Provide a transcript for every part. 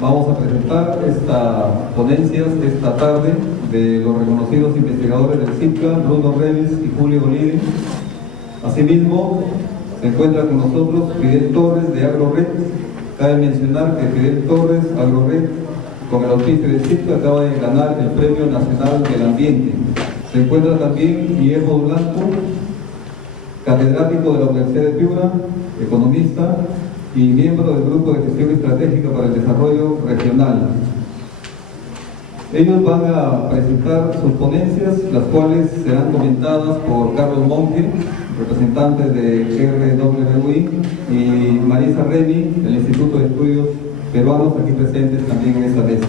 Vamos a presentar esta ponencia esta tarde de los reconocidos investigadores del CIPCA, Bruno Reves y Julio Oliden. Asimismo, se encuentra con nosotros Fidel Torres de AgroRed. Cabe mencionar que Fidel Torres, AgroRed, con el auspicio del CIPCA, acaba de ganar el Premio Nacional del Ambiente. Se encuentra también Guillermo Blanco, catedrático de la Universidad de Piura, economista y miembro del Grupo de Gestión Estratégica para el Desarrollo Regional. Ellos van a presentar sus ponencias, las cuales serán comentadas por Carlos Monge, representante de RWI, y Marisa Remy, del Instituto de Estudios Peruanos, aquí presentes también en esta mesa.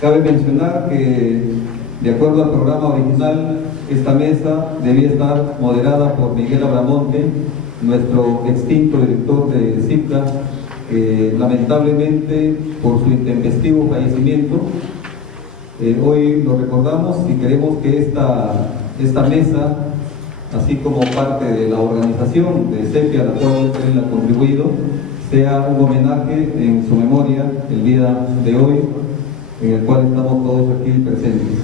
Cabe mencionar que, de acuerdo al programa original, esta mesa debía estar moderada por Miguel Abramonte, nuestro extinto director de CIPCA, que lamentablemente por su intempestivo fallecimiento, hoy lo recordamos y queremos que esta mesa, así como parte de la organización de CEPI, a la cual él ha contribuido, sea un homenaje en su memoria el día de hoy, en el cual estamos todos aquí presentes.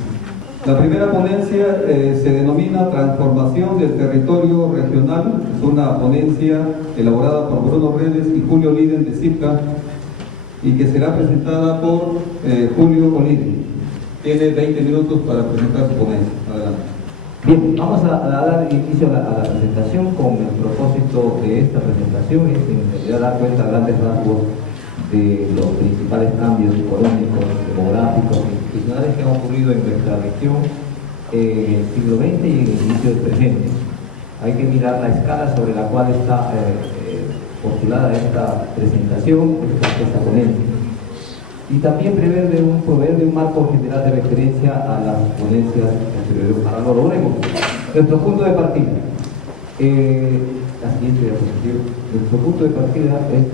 La primera ponencia se denomina Transformación del Territorio Regional. Es una ponencia elaborada por Bruno Reves y Julio Oliden de CIPCA y que será presentada por Julio Oliden. Tiene 20 minutos para presentar su ponencia. Adelante. Bien, vamos a dar inicio a la presentación con el propósito de esta presentación es en realidad dar cuenta a grandes rasgos de los principales cambios económicos, demográficos e institucionales que han ocurrido en nuestra región en el siglo XX y en el inicio del presente. Hay que mirar la escala sobre la cual está postulada esta presentación, esta ponencia. Y también proveer de un marco general de referencia a las ponencias anteriores. Para lo logremos. Nuestro punto de partida. La siguiente diapositiva. Nuestro punto de partida es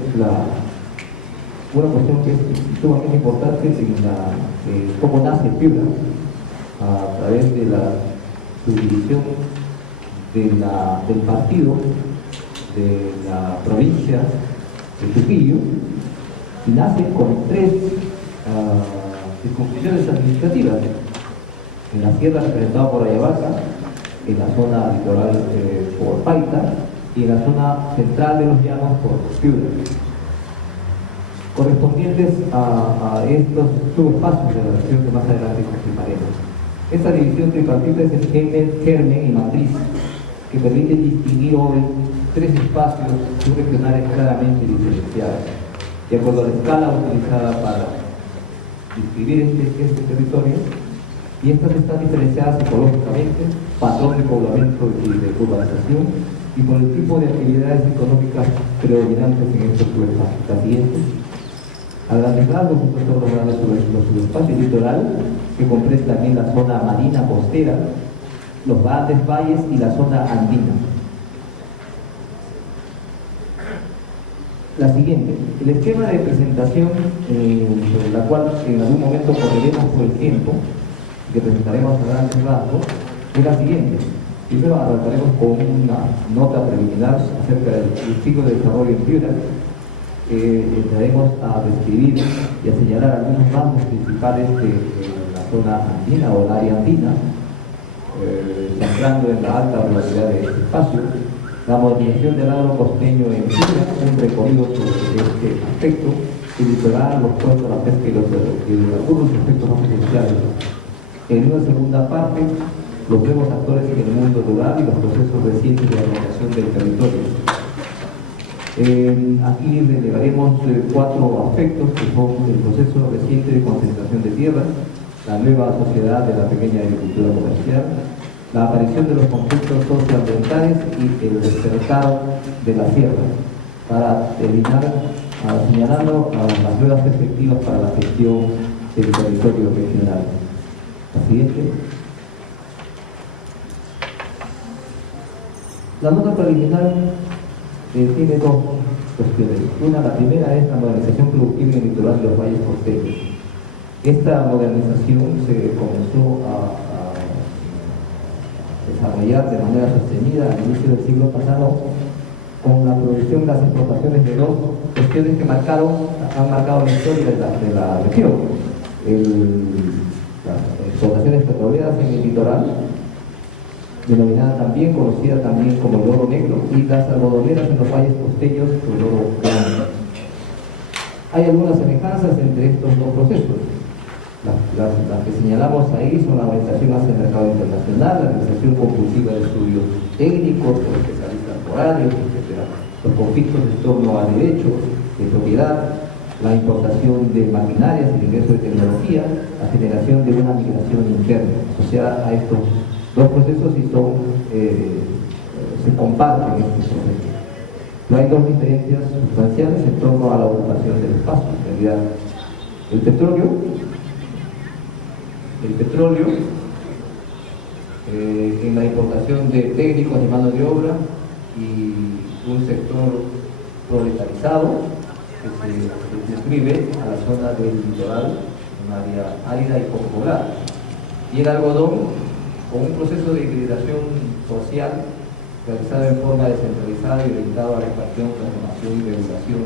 una cuestión que es sumamente importante en cómo nace Piura a través de la subdivisión del partido de la provincia de Trujillo, y nace con tres circunscripciones administrativas: en la sierra representada por Ayabaca, en la zona litoral por Paita y en la zona central de los llanos por Piura, correspondientes a estos subespacios de la región que más adelante confirmaremos. Esta división tripartita es el germen y matriz que permite distinguir hoy tres espacios subregionales claramente diferenciados, de acuerdo a la escala utilizada para describir este territorio, y estas están diferenciadas ecológicamente, patrón de poblamiento y de urbanización, y por el tipo de actividades económicas predominantes en estos subespacios. La siguiente. A grandes rasgos, un control logrado sobre los subespacios litoral, que comprende también la zona marina costera, los grandes valles y la zona andina. La siguiente, el esquema de presentación sobre la cual en algún momento correremos por el tiempo, que presentaremos a grandes rasgos, es la siguiente. Primero arrancaremos con una nota preliminar acerca del ciclo de desarrollo en Piura. Entraremos a describir y a señalar algunos rasgos principales de la zona andina o el área andina, centrando en la alta relatividad de este espacio, la modernización del agro costeño en Piura, un recorrido sobre este aspecto, el litoral, los puertos, la pesca y los hidrocarburos, aspectos más esenciales. En una segunda parte, los nuevos actores en el mundo rural y los procesos recientes de organización del territorio. Aquí relevaremos cuatro aspectos que son el proceso reciente de concentración de tierras, la nueva sociedad de la pequeña agricultura comercial, la aparición de los conflictos socioambientales y el despertar de la sierra, para terminar señalando las nuevas perspectivas para la gestión del territorio regional. La siguiente. La nota preliminar tiene dos cuestiones. La primera es la modernización productiva en el litoral de los valles costeños. Esta modernización se comenzó a desarrollar de manera sostenida al inicio del siglo pasado con la producción y las exportaciones de dos cuestiones que han marcado la historia de la región. Las explotaciones petroleras en el litoral, denominada también, conocida también como el oro negro, y las algodoneras en los valles costeños o el oro grande. Hay algunas semejanzas entre estos dos procesos. Las que señalamos ahí son la orientación hacia el mercado internacional, la realización compulsiva de estudios técnicos por especialistas forales, etc. Los conflictos en torno al derecho de propiedad, la importación de maquinarias, el ingreso de tecnología, la generación de una migración interna asociada a estos dos procesos y se comparten estos procesos. No hay dos diferencias sustanciales en torno a la ocupación del espacio. En realidad, el petróleo en la importación de técnicos de mano de obra y un sector proletarizado que se circunscribe a la zona del litoral, un área árida y poco poblada. Y el algodón, con un proceso de hibridación social realizado en forma descentralizada y orientado a la expansión, transformación y regulación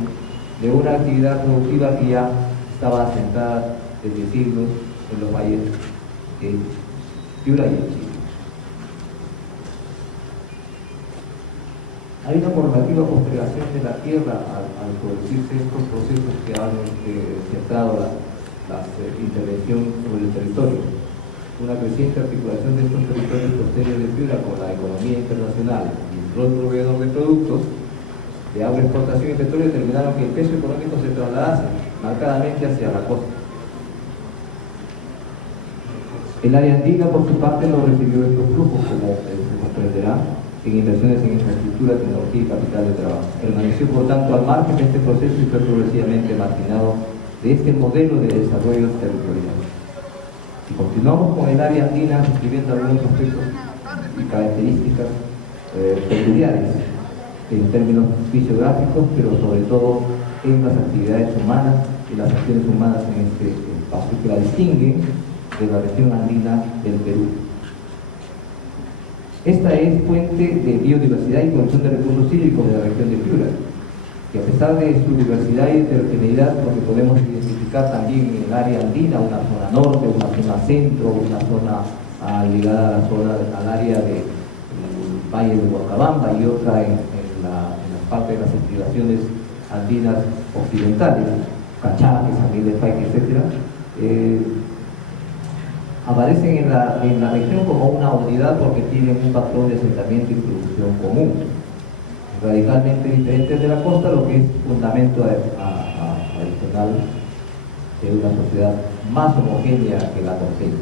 de una actividad productiva que ya estaba asentada desde siglos en los valles de Piura y en Chile. Hay una normativa postergación de la tierra al producirse estos procesos que han centrado la intervención sobre el territorio. Una creciente articulación de estos territorios costeños de Piura con la economía internacional y el rol proveedor de productos de agroexportación y petróleo determinaron que el peso económico se trasladase marcadamente hacia la costa. El área andina, por su parte, no recibió estos flujos, como se comprenderá, en inversiones en infraestructura, tecnología y capital de trabajo. Permaneció, por tanto, al margen de este proceso y fue progresivamente marginado de este modelo de desarrollo territorial. Si continuamos con el área andina, describiendo algunos aspectos y características peculiares en términos fisiográficos, pero sobre todo en las actividades humanas y las acciones humanas en este espacio que la distinguen de la región andina del Perú. Esta es fuente de biodiversidad y condición de recursos hídricos de la región de Piura, que a pesar de su diversidad y heterogeneidad, porque podemos identificar también en el área andina una zona norte, una zona centro, una zona ligada a la zona, al área del Valle de Huancabamba y otra en la parte de las estribaciones andinas occidentales, Cachá, San Miguel de Paique, etc. Aparecen en la región como una unidad porque tienen un patrón de asentamiento y producción común, radicalmente diferentes de la costa, lo que es fundamento adicional de una sociedad más homogénea que la costeña.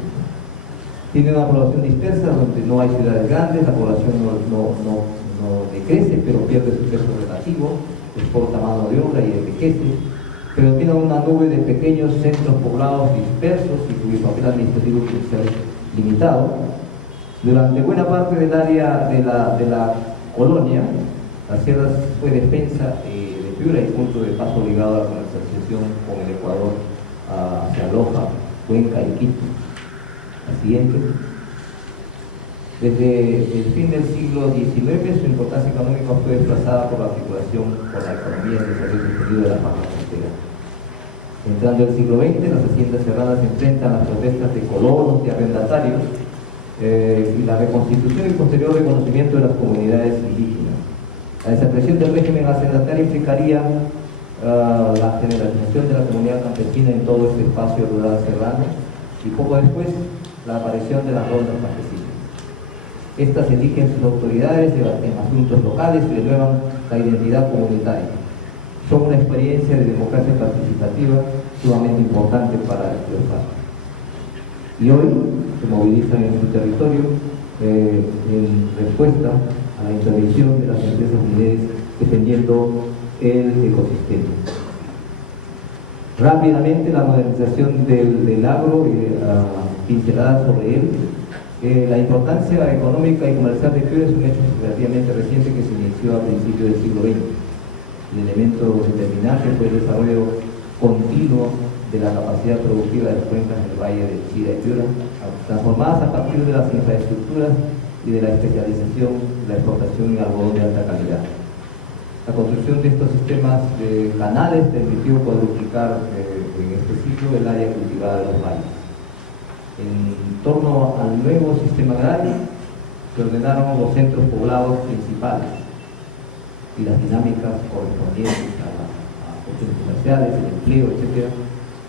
Tiene una población dispersa donde no hay ciudades grandes, la población no decrece, pero pierde su peso relativo, exporta mano de obra y envejece, pero tiene una nube de pequeños centros poblados dispersos y cuyo papel administrativo es limitado. Durante buena parte del área de la colonia, la sierra fue defensa de Piura y punto de paso ligado a la comercialización con el Ecuador hacia Loja, Cuenca y Quito. La siguiente. Desde el fin del siglo XIX, su importancia económica fue desplazada por la articulación con la economía y el desarrollo sostenido de la franja costera. Entrando el siglo XX, las haciendas cerradas se enfrentan a las protestas de colonos y arrendatarios y la reconstitución y posterior reconocimiento de las comunidades indígenas. La desaparición del régimen hacendatario implicaría la generalización de la comunidad campesina en todo este espacio rural serrano y poco después la aparición de las rondas campesinas. Estas eligen sus autoridades en asuntos locales y renuevan la identidad comunitaria. Son una experiencia de democracia participativa sumamente importante para el espacio. Y hoy se movilizan en su territorio en respuesta a la intervención de las empresas mineras defendiendo el ecosistema. Rápidamente la modernización del agro, pincelada sobre él. La importancia económica y comercial de Piura es un hecho relativamente reciente que se inició a principios del siglo XX. El elemento determinante fue el desarrollo continuo de la capacidad productiva de las cuencas del Valle de Chira y Piura, transformadas a partir de las infraestructuras y de la especialización de la exportación en algodón de alta calidad. La construcción de estos sistemas de canales permitió cuadruplicar en este ciclo el área cultivada de los valles. En torno al nuevo sistema agrario se ordenaron los centros poblados principales y las dinámicas correspondientes a cuestiones comerciales, el empleo, etc.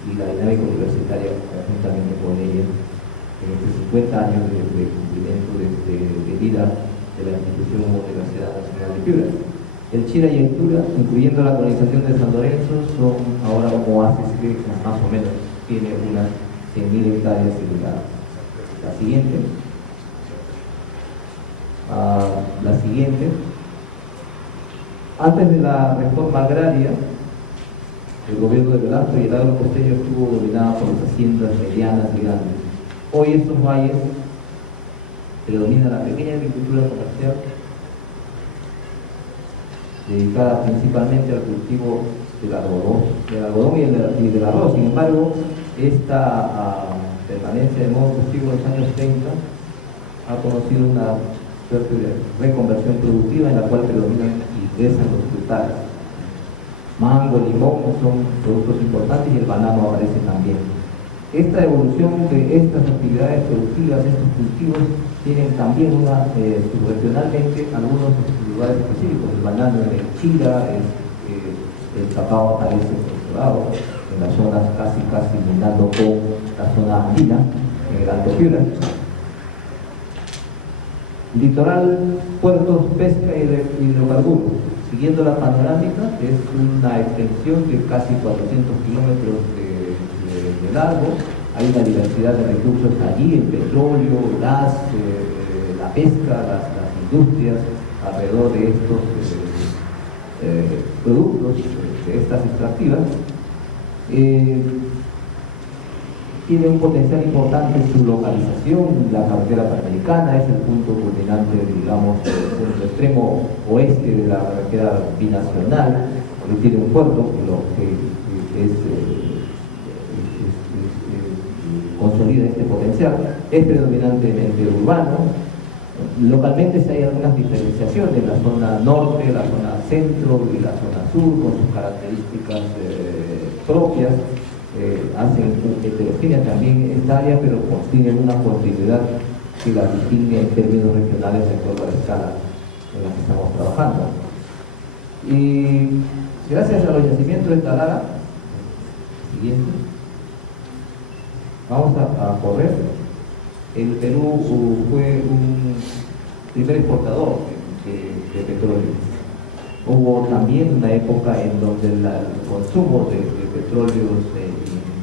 Y la dinámica universitaria juntamente con ella en estos 50 años de cumplimiento de vida de la institución Universidad Nacional de Piura. El Chira y el Piura, incluyendo la colonización de San Lorenzo, son ahora un oasis que más o menos tiene unas 100.000 hectáreas y la siguiente. La siguiente. Antes de la reforma agraria, el gobierno de Velasco y el agro costeño estuvo dominado por las haciendas medianas y grandes. Hoy estos valles predomina la pequeña agricultura comercial, dedicada principalmente al cultivo del algodón y del arroz. Sin embargo, esta permanencia de modo cultivo en los años 30 ha conocido una suerte de reconversión productiva en la cual predominan y crecen los frutales. Mango, limón son productos importantes y el banano aparece también. Esta evolución de estas actividades productivas, estos cultivos, tienen también subregionalmente algunos lugares específicos. El banano en el Chira, el cacao aparece controlado en las zonas casi lindando con la zona andina, en el Alto Piura. Litoral, puertos, pesca y hidrocarburos. Siguiendo la panorámica, es una extensión de casi 400 kilómetros de largo. Hay una diversidad de recursos allí, el petróleo, el gas, la pesca, las industrias alrededor de estos productos, de estas extractivas. Tiene un potencial importante en su localización. La carretera panamericana es el punto culminante, digamos, del extremo oeste de la carretera binacional, que tiene un puerto, que consolida este potencial. Es predominantemente urbano. Localmente sí hay algunas diferenciaciones, la zona norte, la zona centro y la zona sur, con sus características propias. Hacen heterogénea también esta área, pero tienen una continuidad que la distingue en términos regionales de acuerdo a la escala en la que estamos trabajando. Y gracias a los yacimientos de Talara, siguiente, vamos a correr. El Perú fue un primer exportador de petróleo. Hubo también una época en donde el consumo de petróleo se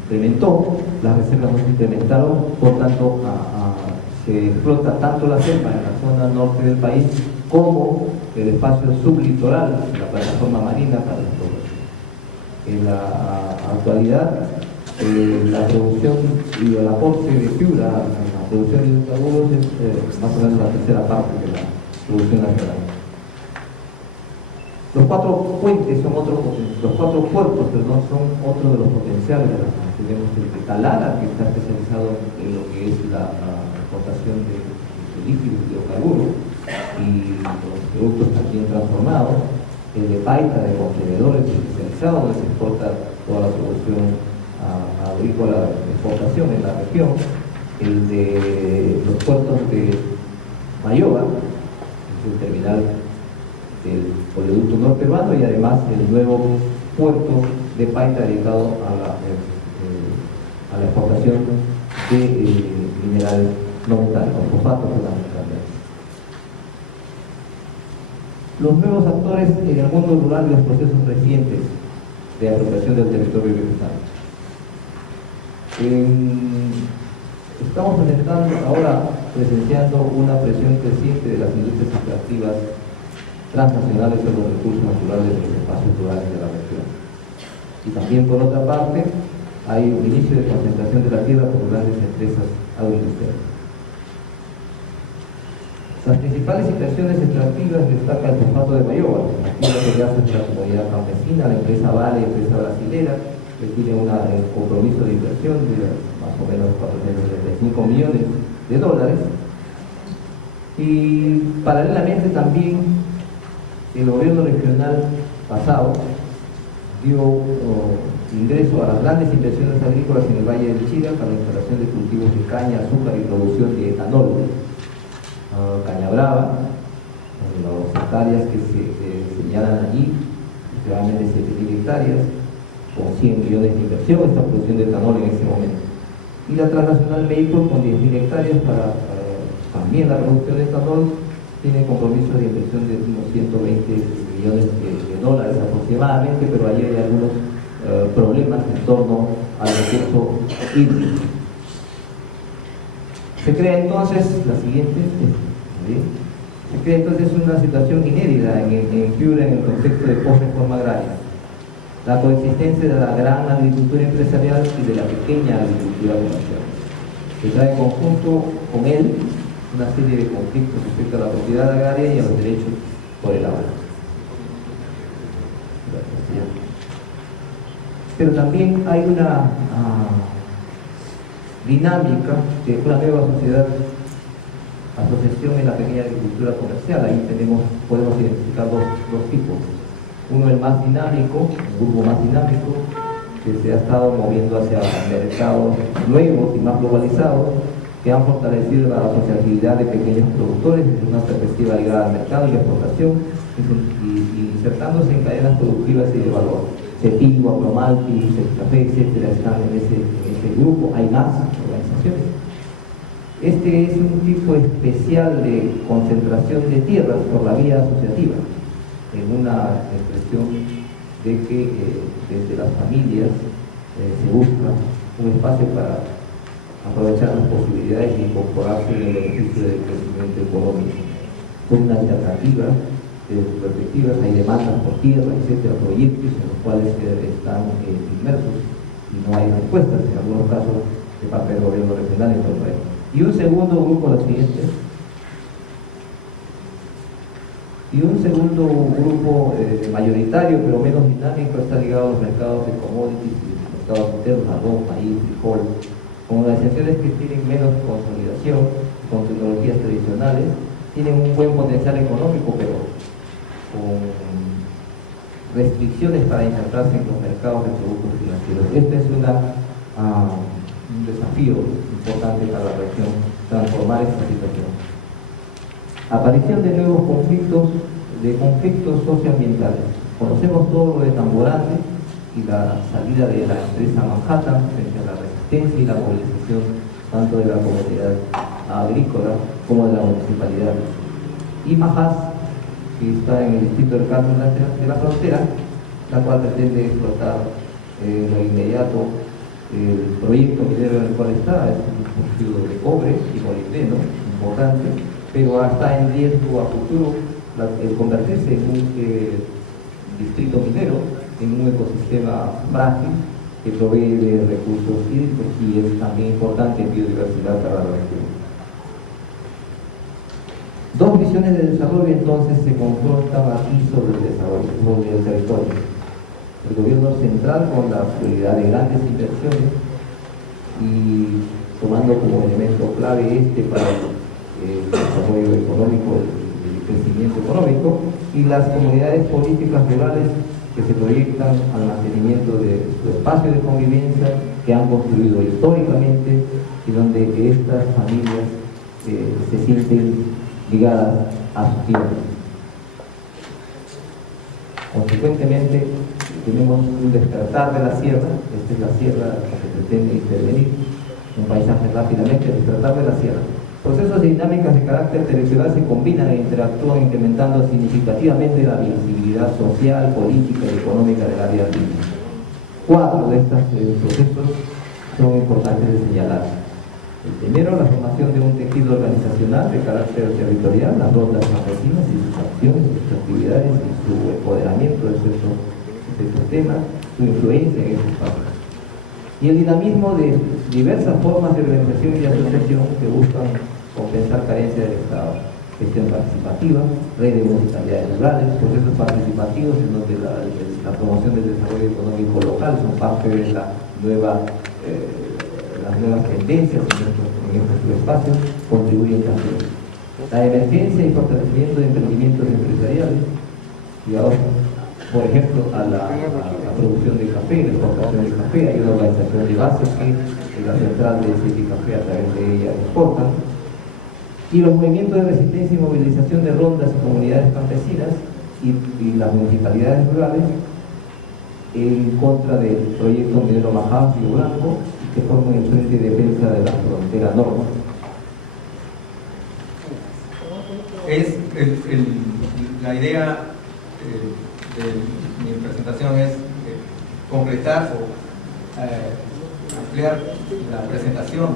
incrementó, las reservas no se incrementaron, por tanto se explota tanto la selva en la zona norte del país como el espacio sublitoral, la plataforma marina para el explotación. En la actualidad, la producción y el aporte de Piura en la producción de hidrocarburos es más o menos la tercera parte de la producción nacional. Los 4 puentes son los 4 puertos, perdón, son otro de los potenciales de la zona. Tenemos el de Talara, que está especializado en lo que es la exportación de líquidos de hidrocarburos y los productos también transformados. El de Paita, de contenedores especializados, donde se exporta toda la producción agrícola de exportación en la región. El de los puertos de Mayoba, que es el terminal del oleoducto norperuano, y además el nuevo puerto de Paita dedicado a la exportación de minerales no metálicos, fosfatos fundamentalmente. Los nuevos actores en el mundo rural y los procesos recientes de apropiación del territorio vegetal. Estamos ahora presenciando una presión creciente de las industrias extractivas transnacionales sobre los recursos naturales de los espacios rurales de la región. Y también, por otra parte, hay un inicio de concentración de la tierra por grandes empresas agroindustriales. Las principales inversiones extractivas destaca el fosfato de Mayoba, activas que hace la comunidad campesina, la empresa Vale, empresa brasilera, que tiene un compromiso de inversión de más o menos 435 millones de dólares. Y paralelamente también el gobierno regional pasado dio ingreso a las grandes inversiones agrícolas en el Valle del Chira para la instalación de cultivos de caña, azúcar y producción de etanol. Caña Brava, las hectáreas que se señalan allí, aproximadamente 7.000 hectáreas, con 100 millones de inversión, esta producción de etanol en ese momento. Y la transnacional Maple con 10.000 hectáreas para también la producción de etanol, tiene compromisos de inversión de unos 120 millones de dólares aproximadamente, pero allí hay algunos problemas en torno al recurso hídrico. Se crea entonces la siguiente, se crea entonces una situación inédita en Piura en el contexto de post-reforma agraria. La coexistencia de la gran agricultura empresarial y de la pequeña agricultura comercial. Se trae en conjunto con él una serie de conflictos respecto a la propiedad agraria y a los derechos por el agua. Pero también hay una dinámica de una nueva sociedad, asociación en la pequeña agricultura comercial. Ahí podemos identificar dos tipos. Uno, el más dinámico, un grupo más dinámico, que se ha estado moviendo hacia mercados nuevos y más globalizados, que han fortalecido la asociatividad de pequeños productores desde una perspectiva ligada al mercado y la exportación, y insertándose en cadenas productivas y de valor. Cepillo, Agromalti, Café, etcétera, están en ese grupo. Hay más organizaciones. Este es un tipo especial de concentración de tierras por la vía asociativa, en una expresión de que desde las familias se busca un espacio para aprovechar las posibilidades de incorporarse en el beneficio del crecimiento económico. Con una alternativa, desde sus perspectivas, hay demandas por tierra, etcétera, proyectos en los cuales están inmersos y no hay respuestas, en algunos casos, de parte del gobierno regional en todo esto. Y un segundo grupo, los siguientes. Y un segundo grupo mayoritario, pero menos dinámico, está ligado a los mercados de commodities y los mercados internos, arroz, maíz, frijol, con organizaciones que tienen menos consolidación, con tecnologías tradicionales, tienen un buen potencial económico, pero con restricciones para insertarse en los mercados de productos financieros. Este es un desafío importante para la región, transformar esta situación. Aparición de nuevos conflictos socioambientales. Conocemos todo lo de Tamborante y la salida de la empresa Manhattan frente a la resistencia y la movilización tanto de la comunidad agrícola como de la municipalidad. Y Majas, que está en el distrito del Carmen de la Frontera, la cual pretende explotar lo inmediato el proyecto minero en el cual está, es un cultivo de cobre y molibdeno importante, pero está en riesgo a futuro el convertirse en un distrito minero, en un ecosistema frágil que provee de recursos hídricos y es también importante en biodiversidad para la región. Dos visiones de desarrollo entonces se confrontan aquí sobre el desarrollo, sobre el territorio. El gobierno central con la prioridad de grandes inversiones y tomando como elemento clave para el desarrollo económico, el crecimiento económico, y las comunidades políticas rurales que se proyectan al mantenimiento de su espacio de convivencia que han construido históricamente y donde estas familias se sienten ligadas a su tierra. Consecuentemente, tenemos un despertar de la sierra. Esta es la sierra que se pretende intervenir, un paisaje rápidamente, el despertar de la sierra. Procesos y dinámicas de carácter territorial se combinan e interactúan incrementando significativamente la visibilidad social, política y económica del área andina. 4 de estos procesos son importantes de señalar. El primero, la formación de un tejido organizacional de carácter territorial, las rondas campesinas y sus acciones, sus actividades y su empoderamiento de estos temas, su influencia en estos espacios. Y el dinamismo de diversas formas de organización y asociación que buscan compensar carencias del Estado. Gestión participativa, red de municipalidades rurales, procesos participativos en donde la promoción del desarrollo económico local son parte de las nuevas tendencias en estos espacios, contribuyen también. La emergencia y fortalecimiento de emprendimientos empresariales, ligados, por ejemplo, a la producción de café, la exportación de café. Hay una organización de base que es la central de City Café, a través de ella exportan. Y los movimientos de resistencia y movilización de rondas y comunidades campesinas y las municipalidades rurales en contra del proyecto minero Maján Río Blanco, que forman el Frente de Defensa de la Frontera Norte. La idea de mi presentación es concretar o ampliar la presentación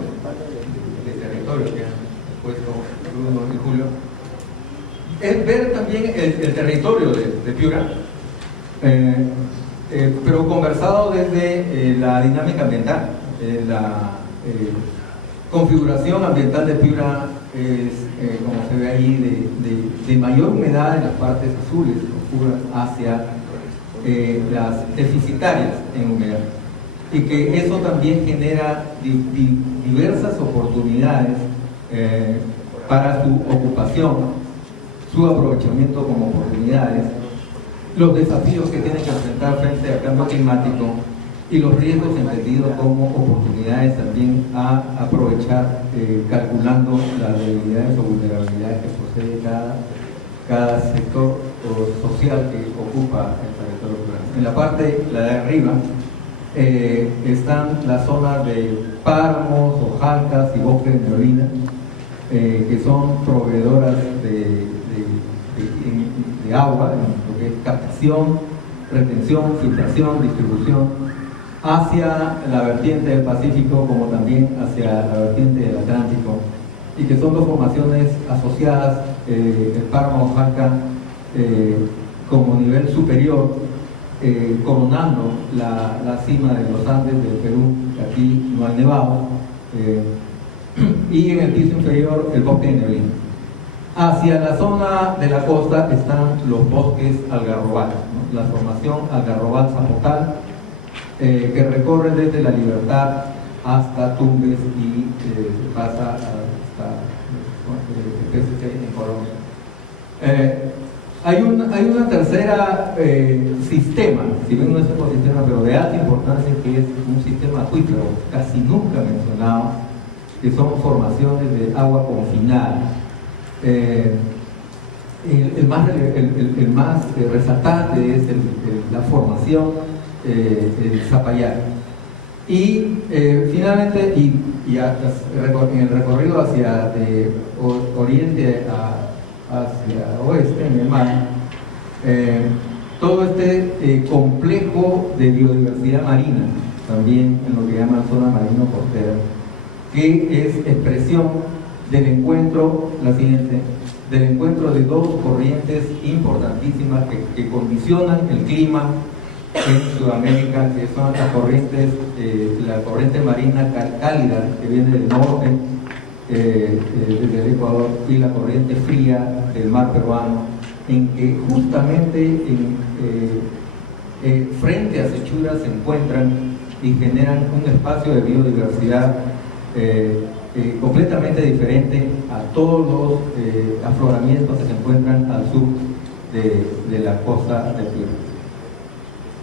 del territorio que han puesto Bruno y Julio. Es ver también el territorio de Piura, pero conversado desde la dinámica ambiental. La configuración ambiental de Piura es, como se ve ahí, de mayor humedad en las partes azules, oscuras, hacia las deficitarias en humedad. Y que eso también genera diversas oportunidades para su ocupación, su aprovechamiento como oportunidades, los desafíos que tienen que enfrentar frente al cambio climático y los riesgos entendidos como oportunidades también a aprovechar, calculando las debilidades o vulnerabilidades que posee cada sector social que ocupa el territorio rural. En la parte, la de arriba, están las zonas de páramos, hojalcas y bosques de neblina, que son proveedoras de agua, en lo que es captación, retención, filtración, distribución, hacia la vertiente del Pacífico como también hacia la vertiente del Atlántico, y que son dos formaciones asociadas, el páramo hojalca como nivel superior, coronando la cima de los Andes del Perú, que aquí no hay nevado, y en el piso inferior el bosque de neblina. Hacia la zona de la costa están los bosques algarrobales, ¿no? La formación algarrobal zapotal, que recorre desde La Libertad hasta Tumbes y pasa hasta PSC en Colombia. Hay una tercera sistema, si bien no es un ecosistema, pero de alta importancia, que es un sistema acuífero, casi nunca mencionado, que son formaciones de agua confinada. El más resaltante es la formación el Zapallar. Y finalmente, en el recorrido hacia de oriente hacia oeste, en el mar, todo este complejo de biodiversidad marina, también en lo que llaman zona marino-costera, que es expresión del encuentro, del encuentro de dos corrientes importantísimas que condicionan el clima en Sudamérica, que son las corrientes, la corriente marina cálida que viene del norte, desde el Ecuador, y la corriente fría del mar peruano, en que justamente frente a Sechura se encuentran y generan un espacio de biodiversidad completamente diferente a todos los afloramientos que se encuentran al sur de la costa de Piura.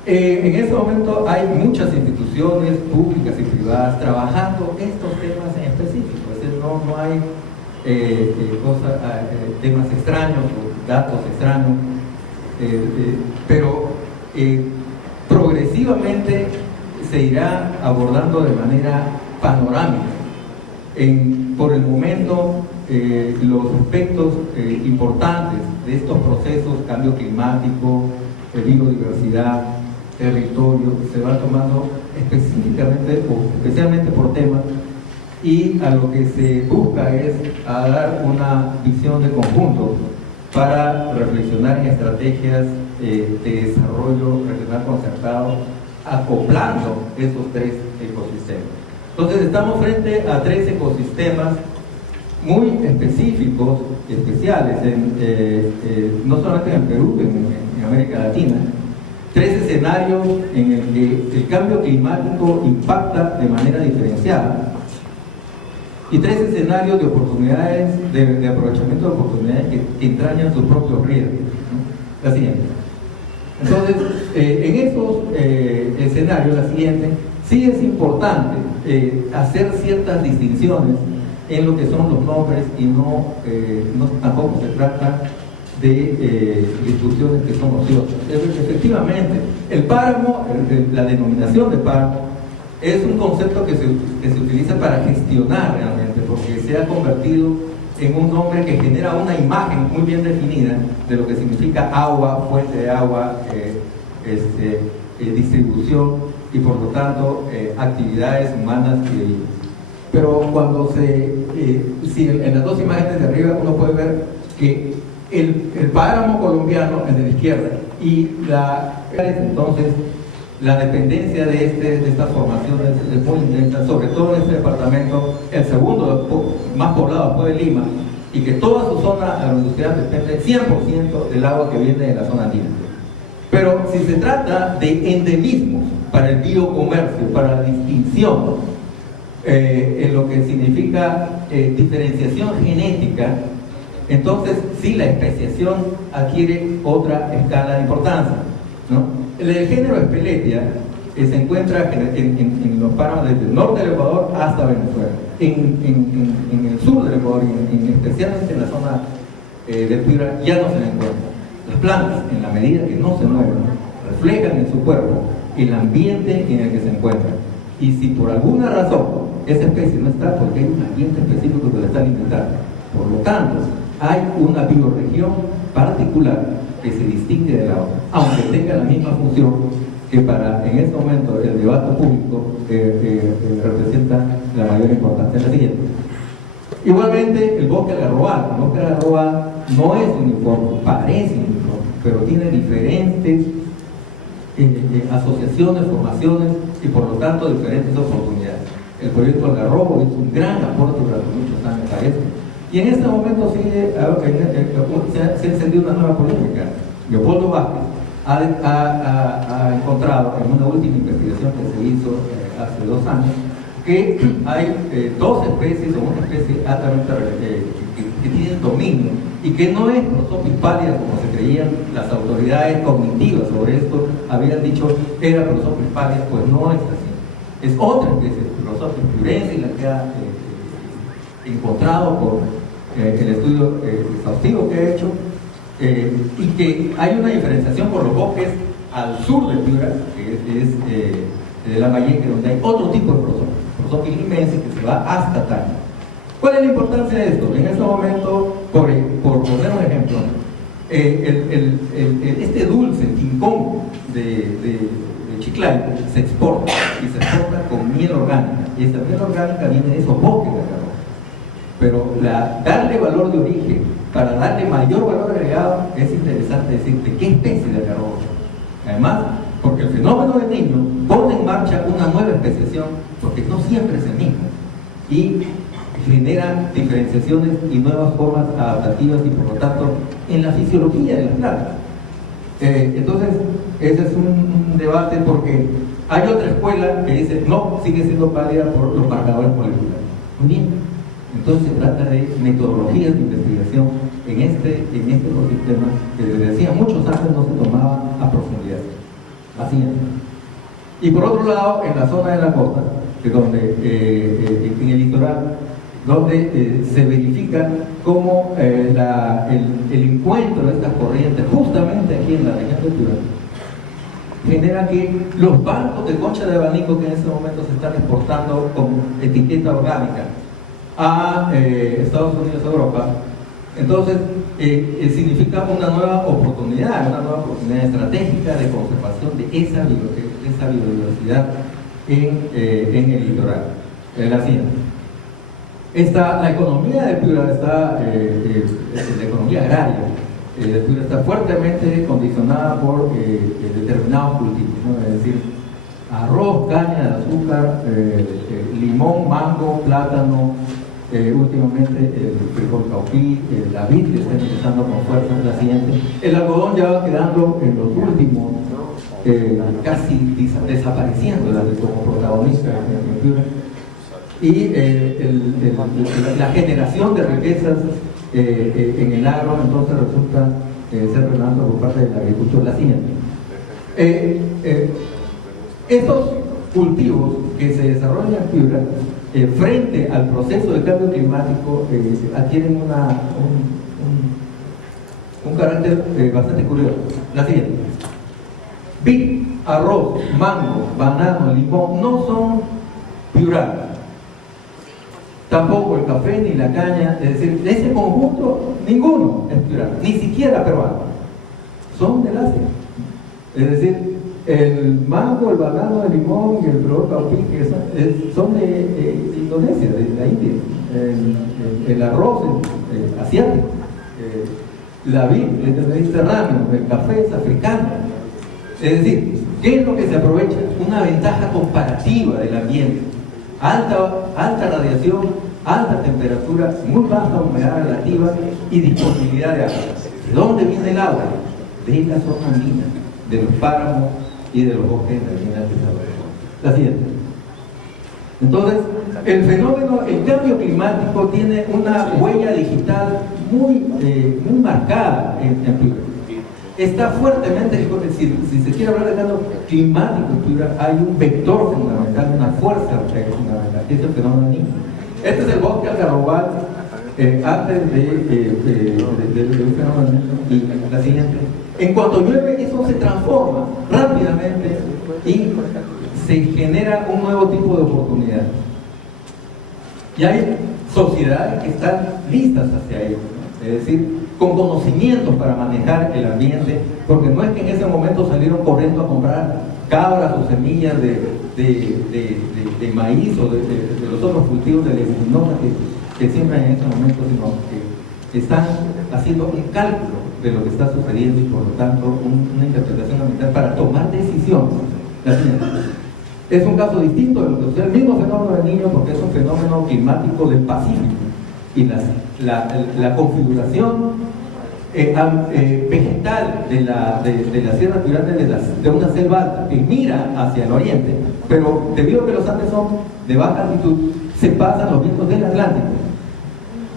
En este momento hay muchas instituciones públicas y privadas trabajando estos temas en específico, es decir, no hay temas extraños o datos extraños, pero progresivamente se irá abordando de manera panorámica. Por el momento, los aspectos importantes de estos procesos, cambio climático, biodiversidad, territorio, se van tomando específicamente o especialmente por temas, y a lo que se busca es a dar una visión de conjunto para reflexionar en estrategias de desarrollo regional concertado, acoplando esos tres ecosistemas. Entonces estamos frente a tres ecosistemas muy específicos, especiales, no solamente en el Perú, en América Latina. Tres escenarios en el que el cambio climático impacta de manera diferenciada, y tres escenarios de oportunidades, de aprovechamiento de oportunidades que entrañan sus propios riesgos, ¿no? La siguiente. Entonces, en esos escenarios, la siguiente, sí es importante hacer ciertas distinciones en lo que son los nombres y tampoco se trata de discusiones que son ociosas. Efectivamente, el páramo, la denominación de páramo, es un concepto que se utiliza para gestionar realmente, porque se ha convertido en un nombre que genera una imagen muy bien definida de lo que significa agua, fuente de agua, distribución y por lo tanto actividades humanas y de vida. Pero cuando si en las dos imágenes de arriba uno puede ver que el páramo colombiano es de la izquierda y entonces la dependencia de estas formaciones es muy intensa, sobre todo en este departamento, el segundo más poblado después de Lima, y que toda su zona agroindustrial depende 100% del agua que viene de la zona andina. Pero si se trata de endemismos para el biocomercio, para la distinción, en lo que significa diferenciación genética, entonces sí la especiación adquiere otra escala de importancia, ¿no? El género Espeletia se encuentra en los páramos desde el norte del Ecuador hasta Venezuela, en el sur del Ecuador y especialmente en la zona de Piura ya no se le encuentra. Las plantas, en la medida que no se mueven, reflejan en su cuerpo el ambiente en el que se encuentran. Y si por alguna razón esa especie no está, porque hay un ambiente específico que la está alimentando. Por lo tanto, hay una bioregión particular que se distingue de la otra, aunque tenga la misma función que en este momento el debate público representa la mayor importancia. La siguiente. Igualmente, el bosque algarrobal. El bosque algarrobal no es uniforme, parece uniforme, pero tiene diferentes asociaciones, formaciones y por lo tanto diferentes oportunidades. El proyecto Algarrobo hizo un gran aporte durante muchos años a esto. Y en este momento se ha encendido una nueva polémica. Leopoldo Vázquez ha encontrado en una última investigación que se hizo hace 2 años que hay 2 especies o una especie altamente que tienen dominio y que no es Prosopis pálida como se creían las autoridades cognitivas sobre esto, habían dicho era Prosopis pálida, pues no es así. Es otra especie, Prosopis purensis, la que ha encontrado por el estudio exhaustivo que he hecho, y que hay una diferenciación por los bosques al sur de Piura, que es de Lambayeque, donde hay otro tipo de Prosopis limensis que se va hasta Tacna. ¿Cuál es la importancia de esto? En este momento, por poner un ejemplo, este dulce quincón de Chiclayo se exporta y se exporta con miel orgánica, y esta miel orgánica viene de esos bosques de algarrobo. Pero darle valor de origen para darle mayor valor agregado es interesante decir de qué especie de algarrobo. Además, porque el fenómeno del niño pone en marcha una nueva especiación, porque no siempre es el mismo, y genera diferenciaciones y nuevas formas adaptativas y por lo tanto en la fisiología de las plantas. Entonces, ese es un debate porque hay otra escuela que dice no, sigue siendo válida por los marcadores moleculares. Muy bien. Entonces se trata de metodologías de investigación en este ecosistema que desde hacía muchos años no se tomaba a profundidad. Así es. Y por otro lado, en la zona de la costa, donde, en el litoral, donde se verifica cómo el encuentro de estas corrientes, justamente aquí en la región de Piura, genera que los bancos de concha de abanico que en este momento se están exportando con etiqueta orgánica a Estados Unidos, Europa, entonces significa una nueva oportunidad estratégica de conservación de esa biodiversidad en el litoral. La siguiente. La economía de Piura la economía agraria de Piura está fuertemente condicionada por determinados cultivos, ¿no? Es decir, arroz, caña de azúcar, limón, mango, plátano, últimamente el frijol cauquí, la vid que está empezando con fuerza, la siguiente. El algodón ya va quedando en los últimos, casi desapareciendo como protagonista en Piura. Y la generación de riquezas en el agro entonces resulta ser relevante por parte de la agricultura. La siguiente. Estos cultivos que se desarrollan en Piura, frente al proceso de cambio climático, adquieren un carácter bastante curioso. La siguiente: vid, arroz, mango, banano, limón no son piuranos. Tampoco el café ni la caña, es decir, de ese conjunto ninguno es piurano, ni siquiera peruano. Son del Asia. Es decir, el mango, el banano, el limón y el brócoli son de Indonesia, de la India. El arroz asiático, la vid es del Mediterráneo, el café es africano. Es decir, ¿qué es lo que se aprovecha? Una ventaja comparativa del ambiente. Alta radiación, alta temperatura, muy baja humedad relativa y disponibilidad de agua. ¿De dónde viene el agua? De la zona andina, de los páramos y de los bosques de la La siguiente. Entonces, el cambio climático tiene una huella digital muy marcada en Piura. Está fuertemente, si se quiere hablar de cambio climático en Piura, hay un vector fundamental, una fuerza fundamental, que es el fenómeno del Niño. Este es el bosque algarrobal antes del fenómeno del Niño. Y la siguiente. En cuanto llueve, eso se transforma rápidamente y se genera un nuevo tipo de oportunidad. Y hay sociedades que están listas hacia ello, ¿no? Es decir, con conocimientos para manejar el ambiente, porque no es que en ese momento salieron corriendo a comprar cabras o semillas de maíz o de los otros cultivos de leguminosa que siembran en ese momento, sino que están haciendo un cálculo de lo que está sucediendo y por lo tanto una interpretación ambiental para tomar decisiones. Es un caso distinto de lo que sucede, el mismo fenómeno del Niño, porque es un fenómeno climático del Pacífico y la configuración vegetal de la Sierra Piurana de una selva alta que mira hacia el oriente, pero debido a que los Andes son de baja altitud, se pasan los vientos del Atlántico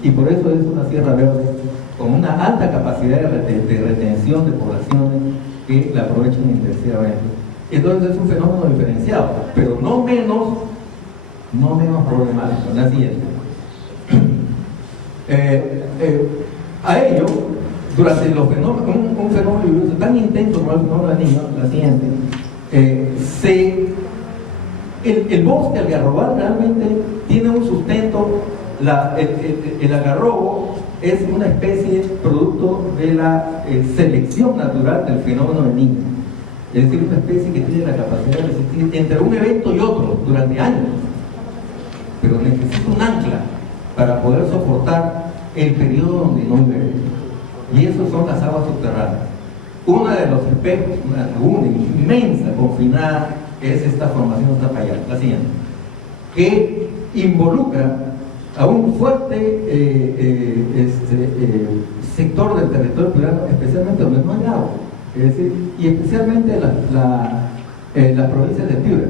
y por eso es una sierra verde con una alta capacidad de retención de poblaciones que la aprovechan intensivamente. Entonces es un fenómeno diferenciado, pero no menos problemático. La siguiente. A ello, durante los fenómenos, un fenómeno lluvioso tan intenso como el fenómeno del Niño, la siguiente, el bosque algarrobal realmente tiene un sustento. El algarrobo es una especie producto de la selección natural del fenómeno del Niño. Es decir, una especie que tiene la capacidad de resistir entre un evento y otro durante años, pero necesita un ancla para poder soportar el periodo donde no llueve, y eso son las aguas subterráneas. Uno de los espejos, una laguna inmensa, confinada, es esta formación tapallada, la siguiente, que involucra a un fuerte sector del territorio piurano, especialmente donde no hay agua. Es decir, y especialmente las provincias de Piura,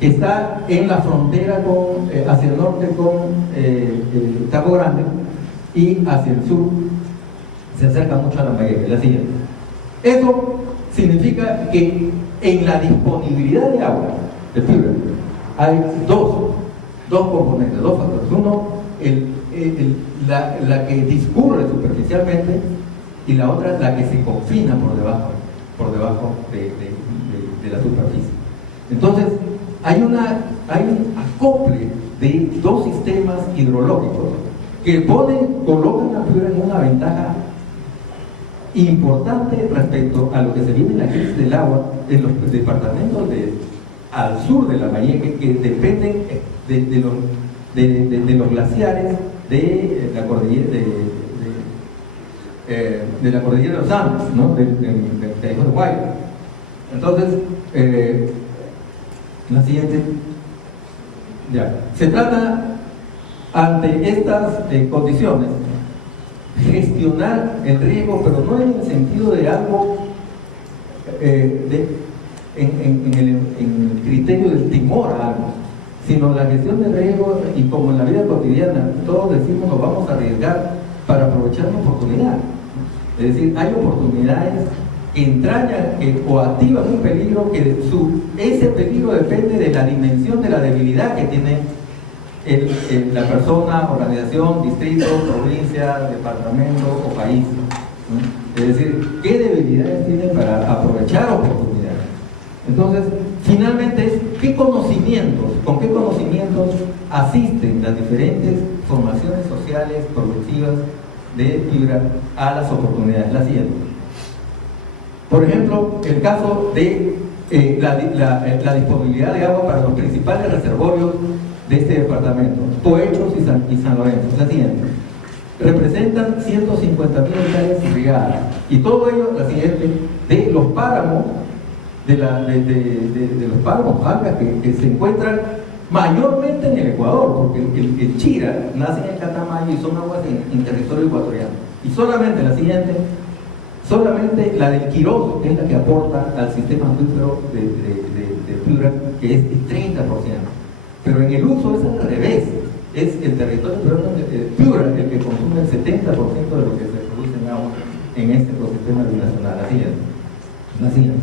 que está en la frontera hacia el norte con Cabo Grande y hacia el sur se acerca mucho a la Lambayeque. La siguiente. Eso significa que en la disponibilidad de agua de Piura hay dos componentes, dos factores. Uno, la que discurre superficialmente, y la otra la que se confina por debajo de la superficie. Entonces hay un acople de dos sistemas hidrológicos que colocan a Piura en una ventaja importante respecto a lo que se vive en la crisis del agua en los departamentos al sur de la Lambayeque, que dependen de los glaciares de la cordillera de los Andes, ¿no? del Callejón de Guayas. Entonces, la siguiente, ya, se trata ante estas condiciones gestionar el riesgo, pero no en el sentido de algo en el criterio del temor a algo, sino la gestión del riesgo, y como en la vida cotidiana todos decimos nos vamos a arriesgar para aprovechar una oportunidad. Es decir, hay oportunidades que entrañan o activan un peligro que ese peligro depende de la dimensión de la debilidad que tiene la persona, organización, distrito, provincia, departamento o país, ¿no? Es decir, qué debilidades tiene para aprovechar oportunidades. Entonces, finalmente es con qué conocimientos asisten las diferentes formaciones sociales productivas de Piura a las oportunidades. La siguiente. Por ejemplo, el caso de la disponibilidad de agua para los principales reservorios de este departamento, Poechos y San Lorenzo. La siguiente. Representan 150.000 hectáreas irrigadas. Y todo ello, la siguiente, de los páramos, de los páramos, algas que se encuentran mayormente en el Ecuador, porque el Chira nace en el Catamayo y son aguas en territorio ecuatoriano. Y solamente la siguiente, solamente la del Quirós es la que aporta al sistema acuífero de Piura, que es el 30%. Pero en el uso es al revés, es el territorio de Piura el que consume el 70% de lo que se produce en agua en este ecosistema binacional. La siguiente.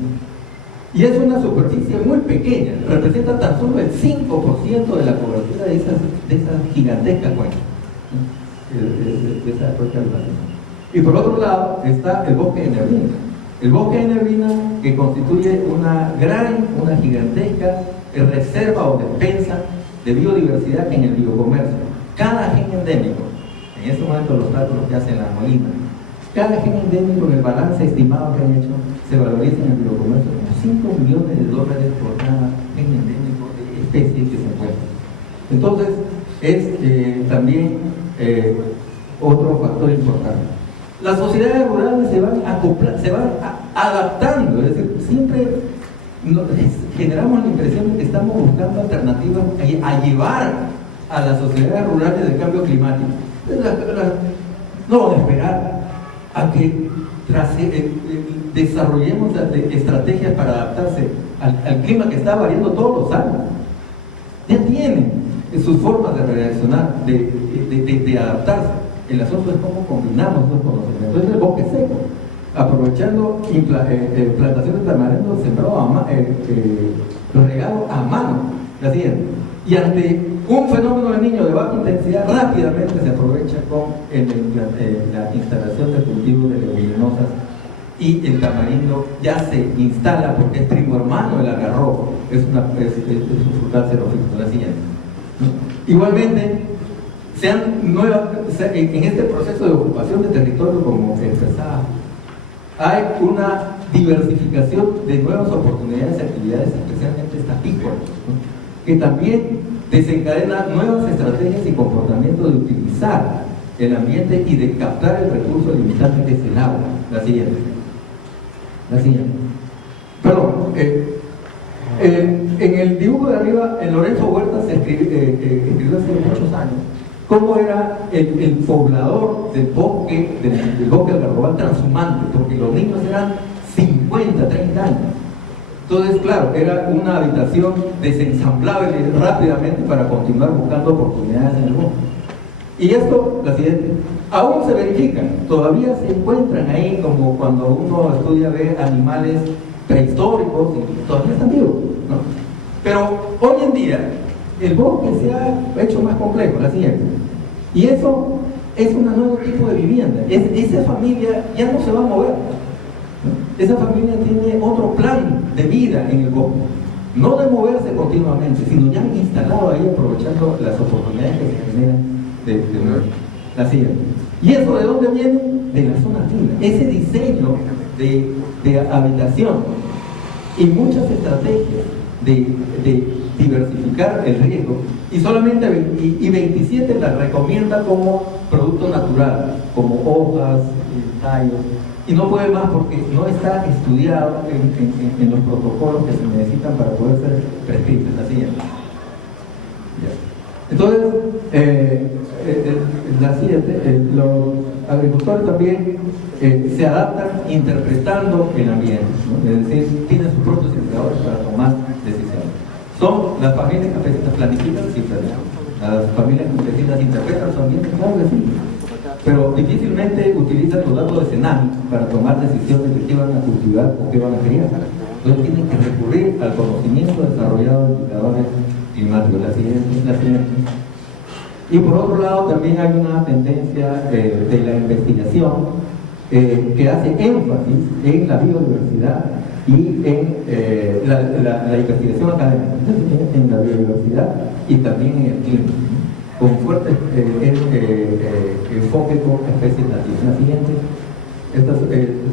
Y es una superficie muy pequeña, representa tan solo el 5% de la cobertura de esas gigantescas cuencas, de esa cuenca del Brasil. Y por otro lado está el bosque de neblina. El bosque de neblina que constituye una gigantesca reserva o despensa de biodiversidad en el biocomercio. Cada gen endémico, en este momento los cálculos que hacen la Molina, cada gen endémico en el balance estimado que han hecho se valoriza en el biocomercio como $5 millones por cada gen endémico de especies que se encuentran. Entonces, es también otro factor importante. Las sociedades rurales se van adaptando, es decir, siempre generamos la impresión de que estamos buscando alternativas a llevar a las sociedades rurales del cambio climático. No van a esperar a que desarrollemos estrategias para adaptarse al clima que está variando todos los años. Ya tienen sus formas de reaccionar, de adaptarse. El asunto es cómo combinamos los conocimientos. Entonces el bosque seco, aprovechando plantaciones permanentes sembrado regado a mano, la siguiente. Y ante un fenómeno del niño de baja intensidad, rápidamente se aprovecha con la instalación de cultivos de leguminosas, y el tamarindo ya se instala porque es primo hermano del algarrobo, es un frutal xerófilo. La siguiente. Igualmente, en este proceso de ocupación de territorio, como se expresaba, hay una diversificación de nuevas oportunidades y actividades, especialmente estapícolas, ¿no? Que también desencadena nuevas estrategias y comportamientos de utilizar el ambiente y de captar el recurso limitante que es el agua. La siguiente. Perdón. En el dibujo de arriba, en Lorenzo Huerta se escribió hace muchos años cómo era el poblador del bosque algarrobal transhumante, porque los niños eran 50, 30 años. Entonces, claro, era una habitación desensamblable rápidamente para continuar buscando oportunidades en el bosque. Y esto, la siguiente, aún se verifica, todavía se encuentran ahí, como cuando uno estudia, ve animales prehistóricos, y todavía están vivos, ¿no? Pero hoy en día, el bosque se ha hecho más complejo, la siguiente. Y eso es un nuevo tipo de vivienda. Esa familia ya no se va a mover, ¿no? Esa familia tiene otro plan de vida en el bosque. No de moverse continuamente, sino ya instalado ahí, aprovechando las oportunidades que se generan la siguiente. ¿Y eso de dónde viene? De la zona fina. Ese diseño de habitación y muchas estrategias de diversificar el riesgo, y solamente 27 las recomienda como producto natural, como hojas, tallos, y no puede más porque no está estudiado en los protocolos que se necesitan para poder ser prescritos. La siguiente. Entonces, la siguiente, los agricultores también se adaptan interpretando el ambiente, ¿no? Es decir, tienen sus propios indicadores para tomar decisiones. Son las familias campesinas planifican, sí, las familias campesinas interpretan su ambiente, claro que sí. pero difícilmente utilizan los datos de Senami para tomar decisiones de qué van a cultivar o qué van a criar. Entonces tienen que recurrir al conocimiento desarrollado de indicadores climáticos. La siguiente. Y por otro lado también hay una tendencia de la investigación que hace énfasis en la biodiversidad y en la investigación académica, en la biodiversidad y también en el clima, con fuerte enfoque con especies nativas. La siguiente.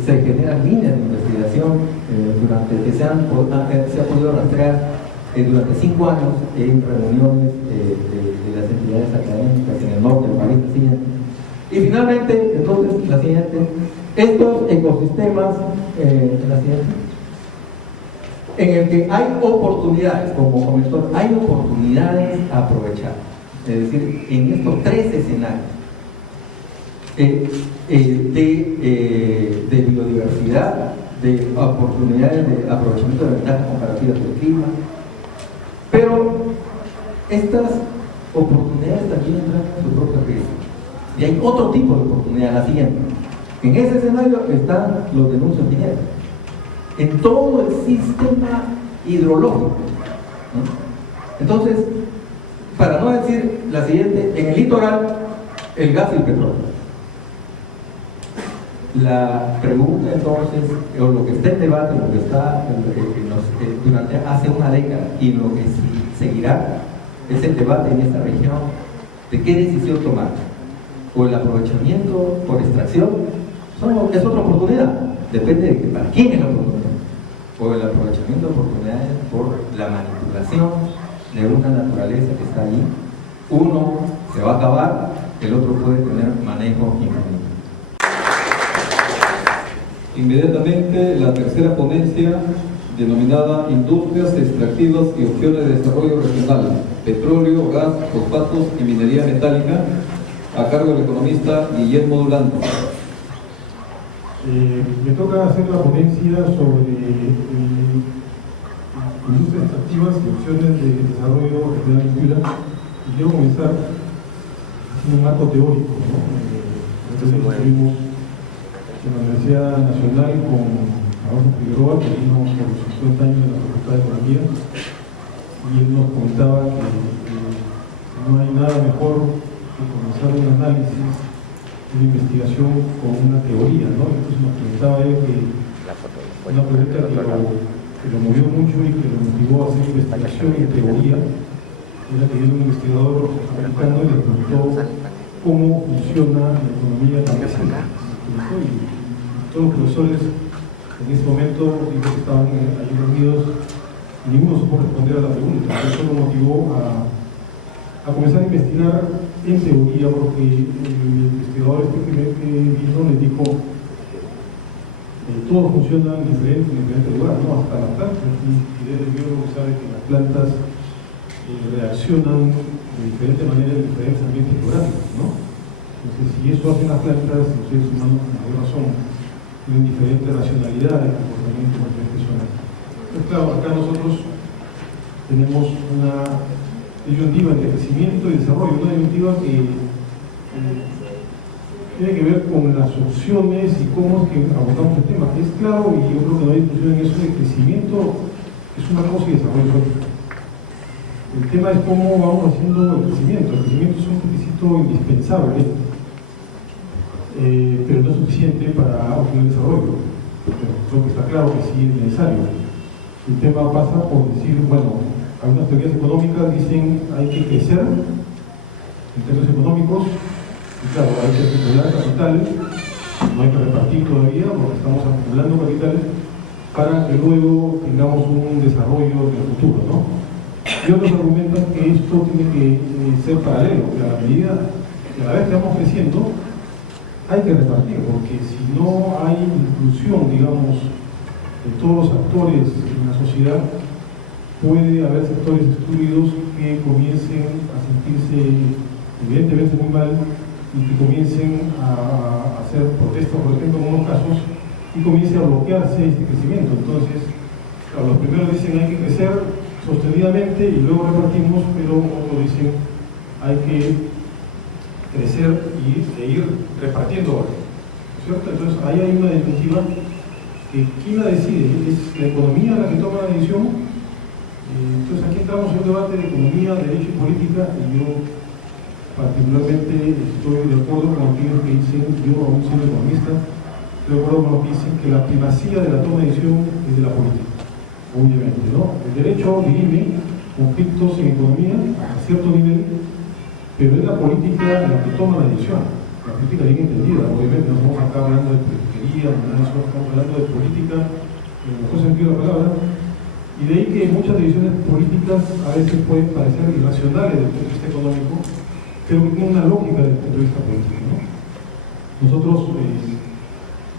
Se generan líneas de investigación que se ha podido rastrear durante 5 años en reuniones de las entidades académicas en el norte del país. La siguiente. Y finalmente, entonces, la siguiente, estos ecosistemas, la siguiente, en el que hay oportunidades, como comentó, hay oportunidades a aprovechar. Es decir, en estos 3 escenarios de biodiversidad, de oportunidades de aprovechamiento de ventajas comparativas del clima, pero estas oportunidades también traen su propio riesgo. Y hay otro tipo de oportunidad, la siguiente. En ese escenario están los denuncios mineros. En todo el sistema hidrológico, ¿no? Entonces, para no decir la siguiente, en el litoral, el gas y el petróleo. La pregunta entonces, o lo que está en debate, lo que está durante hace una década y lo que seguirá, es el debate en esta región de qué decisión tomar. O el aprovechamiento por extracción, es otra oportunidad, depende de que para quién es la oportunidad. O el aprovechamiento de oportunidades por la manipulación de una naturaleza que está allí. Uno se va a acabar, el otro puede tener manejo infinito. Inmediatamente la tercera ponencia, denominada Industrias Extractivas y Opciones de Desarrollo Regional, Petróleo, Gas, Fosfatos y Minería Metálica, a cargo del economista Guillermo Durando. Me toca hacer la ponencia sobre industrias extractivas y opciones de desarrollo regional en Piura, y quiero comenzar haciendo un marco teórico, ¿no? Estuvimos en la Universidad Nacional con Alonso Figueroa, que vino por los 50 años de la Facultad de Economía, y él nos comentaba que no hay nada mejor que comenzar un análisis, una investigación con una teoría, ¿no? Entonces nos comentaba él que una pregunta que lo movió mucho y que lo motivó a hacer investigación y teoría era que viene un investigador americano y le preguntó cómo funciona la economía campesina. Y todos los profesores en ese momento que estaban ahí reunidos, ninguno supo responder a la pregunta. Eso lo motivó a comenzar a investigar en teoría, porque el investigador que vino le dijo todo funciona en diferentes lugares, ¿no? Hasta las plantas, y el biólogo sabe que las plantas reaccionan de diferente manera en diferentes ambientes geográficos, ¿no? Entonces, si eso hacen las plantas, los seres humanos, por mayor razón, tienen diferentes racionalidades, comportamientos en diferentes zonas. Entonces, claro, acá nosotros tenemos una disyuntiva entre crecimiento y desarrollo, una disyuntiva que tiene que ver con las opciones y cómo es que abordamos el tema. Es claro, y yo creo que no hay discusión en eso, el crecimiento es una cosa y desarrollo es otra. El tema es cómo vamos haciendo el crecimiento. El crecimiento es un requisito indispensable, pero no es suficiente para obtener desarrollo. Pero creo que está claro que sí es necesario. El tema pasa por decir, bueno, algunas teorías económicas dicen hay que crecer en términos económicos, y claro, hay que acumular capital, no hay que repartir todavía porque estamos acumulando capital para que luego tengamos un desarrollo en el futuro, ¿no? Y otros argumentan que esto tiene que ser paralelo, que a la medida que a la vez que vamos creciendo hay que repartir, porque si no hay inclusión, digamos, de todos los actores en la sociedad, puede haber sectores excluidos que comiencen a sentirse evidentemente muy mal y que comiencen a hacer protestas, por ejemplo, en unos casos, y comience a bloquearse este crecimiento. Entonces, claro, los primeros dicen hay que crecer sostenidamente y luego repartimos, pero otros dicen hay que crecer e ir repartiendo valor, ¿cierto? Entonces ahí hay una definitiva que ¿quién la decide? ¿Es la economía la que toma la decisión? Entonces aquí entramos en un debate de economía, derecho y política, y yo particularmente estoy de acuerdo con aquellos que dicen, yo aún siendo economista, estoy de acuerdo con los que dicen que la primacía de la toma de decisión es de la política, obviamente, ¿no? El derecho dirime conflictos en economía a cierto nivel, pero es la política la que toma la decisión. La política bien entendida, obviamente, no estamos acá hablando de politiquería, no estamos hablando de política en el mejor sentido de la palabra, y de ahí que muchas decisiones políticas a veces pueden parecer irracionales desde el punto de vista económico, pero que tienen una lógica desde el punto de vista político, ¿no? Nosotros,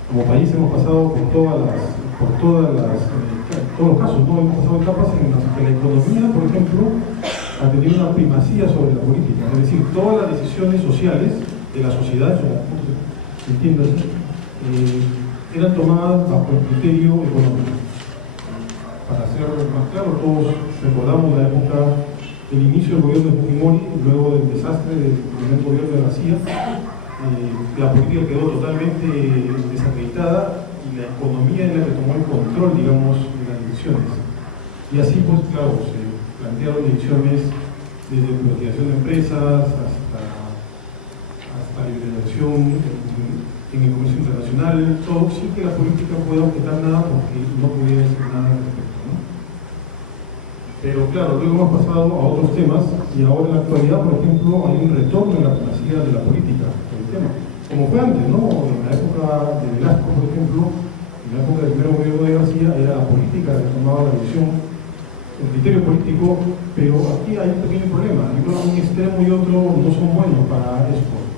como país, hemos pasado por todos los casos, ¿no? Hemos pasado etapas en las que la economía, por ejemplo, ha tenido una primacía sobre la política, es decir, todas las decisiones sociales de la sociedad, entiéndase, eran tomadas bajo el criterio económico. Para ser más claro, todos recordamos la época del inicio del gobierno de Fujimori, luego del desastre del primer gobierno de García. La política quedó totalmente desacreditada y la economía es la que tomó el control, digamos, de las decisiones. Y así, pues, claro, se plantearon decisiones desde privatización de empresas hasta liberalización en el comercio internacional, todo sin que la política pueda objetar nada porque no pudiera decir nada al respecto, ¿no? Pero claro, luego hemos pasado a otros temas y ahora en la actualidad, por ejemplo, hay un retorno en la primacía de la política por el tema, como fue antes, ¿no? En la época de Velasco, por ejemplo, en la época del primer gobierno de García, era la política la que tomaba la decisión, el criterio político, pero aquí hay un pequeño problema. Yo creo que un extremo y otro no son buenos para esto.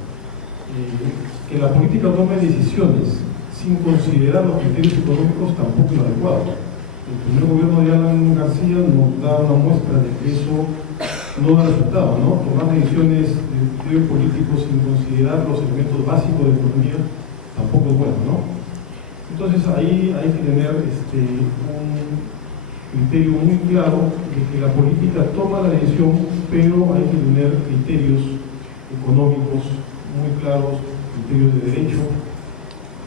Que la política tome decisiones sin considerar los criterios económicos tampoco es lo adecuado. El primer gobierno de Alan García nos da una muestra de que eso no da resultado, ¿no? Tomar decisiones de criterio político sin considerar los elementos básicos de la economía tampoco es bueno, ¿no? Entonces ahí hay que tener un criterio muy claro de que la política toma la decisión, pero hay que tener criterios económicos muy claros, criterios de derecho,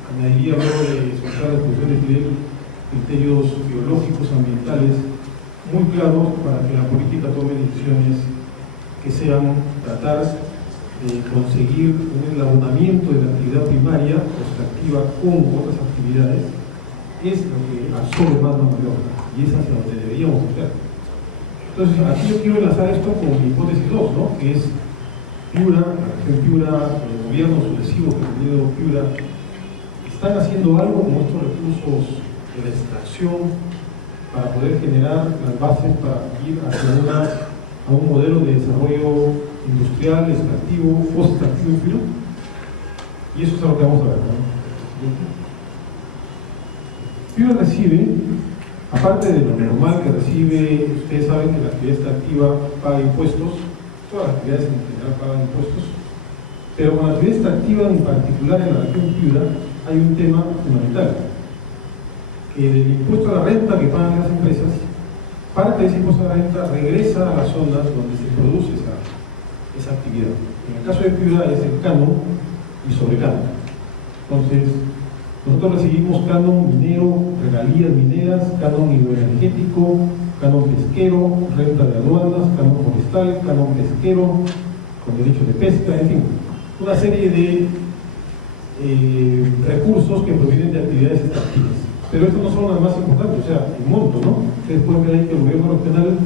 añadiría luego de soltar la exposición de nivel, criterios biológicos, ambientales, muy claros para que la política tome decisiones que sean tratar de conseguir un enlazamiento de la actividad primaria extractiva con otras actividades, es lo que absorbe más la mayor, y es hacia donde deberíamos hacer. Entonces, aquí yo quiero enlazar esto con mi hipótesis 2, ¿no? Que es Piura, la región Piura, el gobierno sucesivo que ha tenido Piura, están haciendo algo con estos recursos de la extracción para poder generar las bases para ir hacia a un modelo de desarrollo industrial, extractivo, post-extractivo en Piura. Y eso es algo que vamos a ver, ¿no? Piura recibe, aparte de lo normal que recibe, ustedes saben que la actividad extractiva paga impuestos, todas las actividades en general pagan impuestos, pero con la actividad extractiva en particular en la región Piura hay un tema fundamental, que del impuesto a la renta que pagan las empresas, parte de ese impuesto a la renta regresa a las zonas donde se produce esa actividad. En el caso de Piura es el canon y sobrecanon. Entonces, nosotros recibimos canon minero, regalías mineras, canon hidroenergético, canon pesquero, renta de aduanas, canon forestal, canon pesquero, con derechos de pesca, en fin, una serie de recursos que provienen de actividades extractivas. Pero estos no son las más importantes, o sea, el monto, ¿no? Ustedes pueden ver ahí que el gobierno regional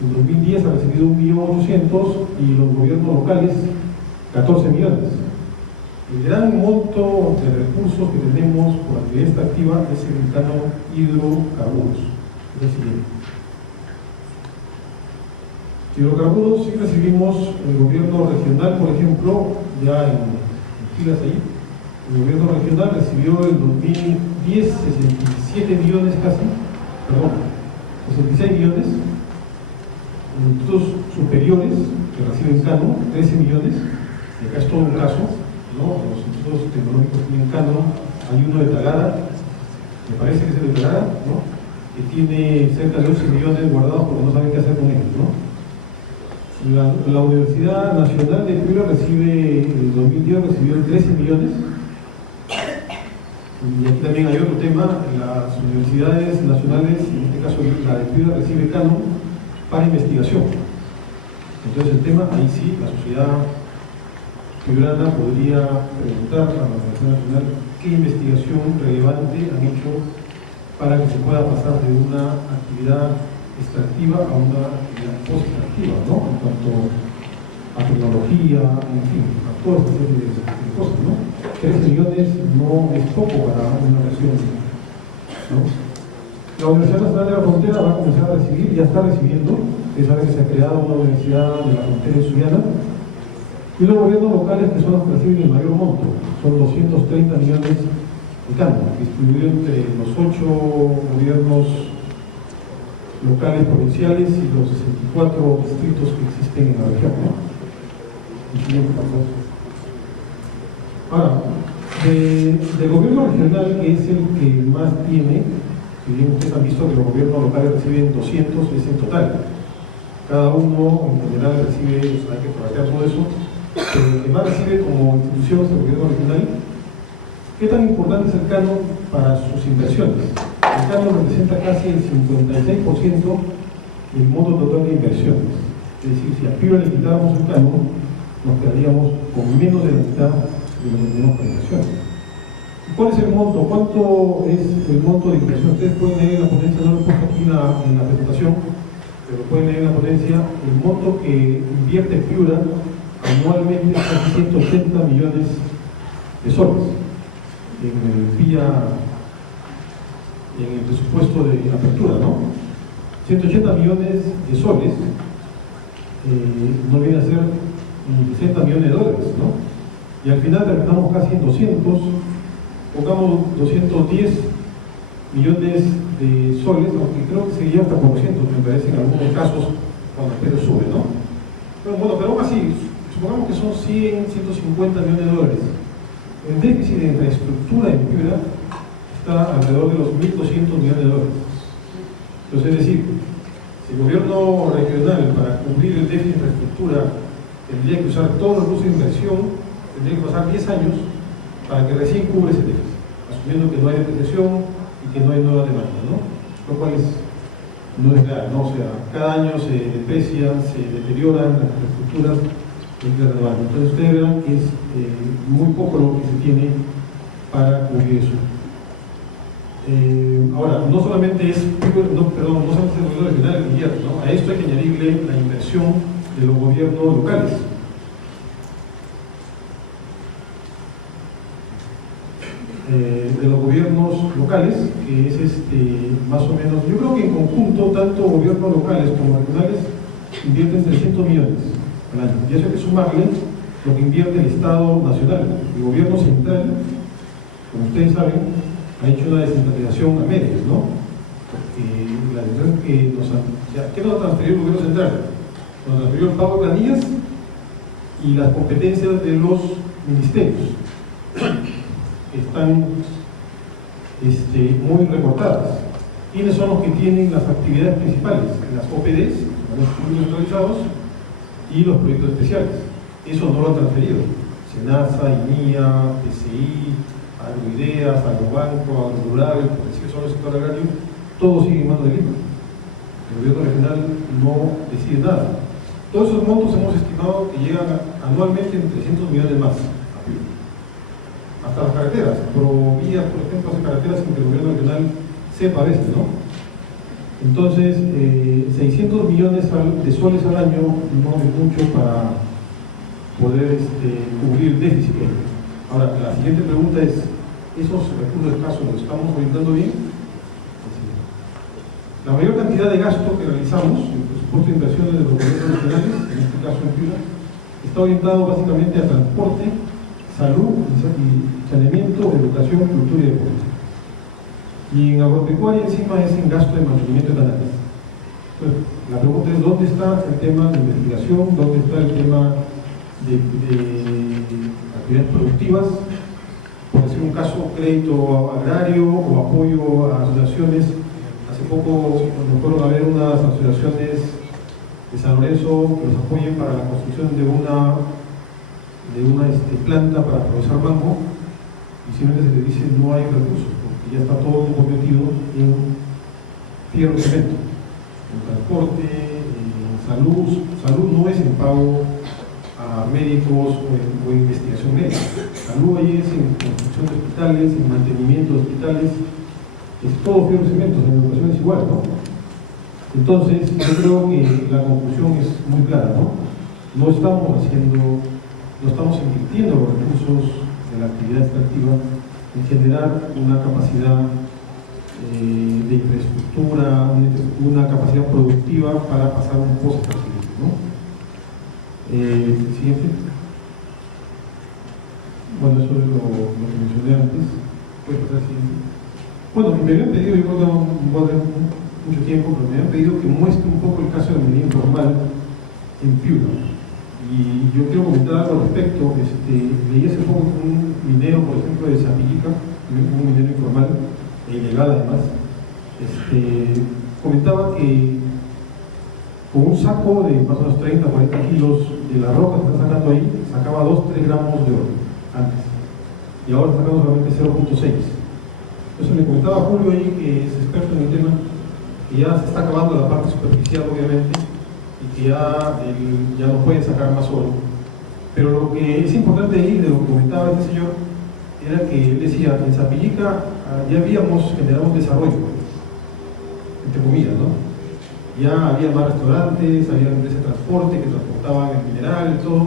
en 2010 ha recibido 1.800.000 y los gobiernos locales 14 millones. El gran monto de recursos que tenemos por actividad extractiva es el canon hidrocarburos. Es el siguiente. Hidrocarburos sí recibimos el gobierno regional, por ejemplo, ya en filas ahí. El gobierno regional recibió en 2010 67 millones casi, perdón, 66 millones. Institutos superiores que reciben canon, 13 millones. Y acá es todo un caso, ¿no? Los institutos tecnológicos tienen canon. Hay uno de Talada, me parece que es el de Talada, ¿no? Que tiene cerca de 11 millones guardados porque no saben qué hacer con ellos, ¿no? La Universidad Nacional de Piura recibe, en el 2010 recibió 13 millones. Y aquí también hay otro tema, las universidades nacionales, en este caso la de Piura, recibe canon para investigación. Entonces el tema, ahí sí, la sociedad piurana podría preguntar a la Universidad Nacional qué investigación relevante han hecho para que se pueda pasar de una actividad extractiva a una actividad post-extractiva, ¿no? En cuanto a tecnología, en fin, a toda esta serie de cosas, ¿no? 13 millones no es poco para una región, ¿no? La Universidad Nacional de la Frontera va a comenzar a recibir, ya está recibiendo, es saber que se ha creado una universidad de la frontera en Sullana, y los gobiernos locales que son los que reciben el mayor monto, son 230 millones de canon, distribuido entre los 8 gobiernos locales provinciales y los 64 distritos que existen en la región, ¿no? Ahora, del gobierno regional, que es el que más tiene, si bien ustedes han visto que los gobiernos locales reciben 200, es en total. Cada uno en general recibe, hay que trabajar todo eso, pero el que más recibe como institución es el gobierno regional. ¿Qué tan importante es el canon para sus inversiones? El canon representa casi el 56% del monto total de inversiones. Es decir, si a Piura le quitáramos el canon, nos quedaríamos con menos de la mitad de lo que tenemos para inversiones. ¿Y cuál es el monto? ¿Cuánto es el monto de inversión? Ustedes pueden leer en la ponencia, no lo he puesto aquí en la presentación, pero pueden leer en la ponencia el monto que invierte Piura anualmente, casi 180 millones de soles en el presupuesto de apertura, ¿no? 180 millones de soles no viene a ser ni 60 millones de dólares, ¿no? Y al final terminamos casi en 200, pongamos 210 millones de soles, aunque creo que sería hasta por 200, me parece, en algunos casos cuando el precio sube, ¿no? Pero aún así, supongamos que son 100, 150 millones de dólares. El déficit de infraestructura en Piura está alrededor de los 1.200 millones de dólares. Entonces, es decir, si el gobierno regional, para cubrir el déficit de infraestructura, tendría que usar todos los recursos de inversión, tendría que pasar 10 años para que recién cubra ese déficit, asumiendo que no hay depreciación y que no hay nueva demanda, ¿no? Lo cual no es real, ¿no? O sea, cada año se deprecian, se deterioran las infraestructuras. Entonces ustedes verán que es muy poco lo que se tiene para cubrir eso. Ahora, no solamente es el gobierno regional el que invierte, ¿no? A esto hay que añadirle la inversión de los gobiernos locales. De los gobiernos locales, que es más o menos, yo creo que en conjunto, tanto gobiernos locales como regionales invierten 300 millones al año. Y eso hay que sumarle lo que invierte el Estado Nacional. El gobierno central, como ustedes saben, ha hecho una descentralización a medias, ¿no? Porque la verdad que ¿qué nos ha transferido el gobierno central? Nos transferió el pago de planillas y las competencias de los ministerios. Están muy recortadas. ¿Quiénes son los que tienen las actividades principales? Las OPDs, los proyectos centralizados, y los proyectos especiales. Eso no lo han transferido. SENASA, INIA, PCI, Agroideas, Agrobanco, Agrorural, porque son el sector agrario, todo sigue en manos de Lima. El gobierno regional no decide nada. Todos esos montos hemos estimado que llegan anualmente en 300 millones más a Piura. Hasta las carreteras, Provías, por ejemplo, hace carreteras sin que el gobierno regional sepa a veces, ¿no? Entonces, 600 millones de soles al año no es mucho para poder cubrir el déficit. Ahora, la siguiente pregunta es, ¿esos recursos escasos los estamos orientando bien? La mayor cantidad de gasto que realizamos, el presupuesto de inversiones de los gobiernos regionales, en este caso en Piura, está orientado básicamente a transporte, salud, y saneamiento, educación, cultura y deporte. Y en agropecuaria encima es en gasto de mantenimiento de canales. Entonces, la pregunta es, ¿dónde está el tema de investigación? ¿Dónde está el tema de actividades productivas? Por decir un caso, crédito agrario o apoyo a asociaciones. Hace poco nos fueron a ver unas asociaciones de San Lorenzo que los apoyen para la construcción de una planta para procesar mango, y simplemente se les dice no hay recursos, porque ya está todo comprometido en fierro y cemento, en transporte, en salud. Salud no es en pago a médicos o en investigación médica. Salud ahí es en construcción de hospitales, en mantenimiento de hospitales, es todo fierro y cemento, en educación es igual, ¿no? Entonces, yo creo que la conclusión es muy clara, ¿no? No estamos invirtiendo los recursos de la actividad extractiva en generar una capacidad de infraestructura, una capacidad productiva para pasar un post-extractivismo, ¿no? Siguiente. Bueno, eso es lo que mencioné antes. Puede pasar siguiente. Bueno, me habían pedido, yo creo que no voy a tener mucho tiempo, pero me habían pedido que muestre un poco el caso de la minería informal en Piura. Y yo quiero comentar algo al respecto. Leí hace poco un minero, por ejemplo, de Zapillica, un minero informal, e ilegal además, comentaba que con un saco de más o menos 30 o 40 kilos de la roca que está sacando ahí, sacaba 2-3 gramos de oro antes. Y ahora está sacando solamente 0.6. Entonces me comentaba Julio ahí, que es experto en el tema, que ya se está acabando la parte superficial, obviamente, y que ya no pueden sacar más oro. Pero lo que es importante ahí, de lo que comentaba este señor, era que él decía, en Zapillica ya habíamos generado un desarrollo, entre comillas, ¿no? Ya había más restaurantes, había empresas de transporte que transportaban el mineral y todo.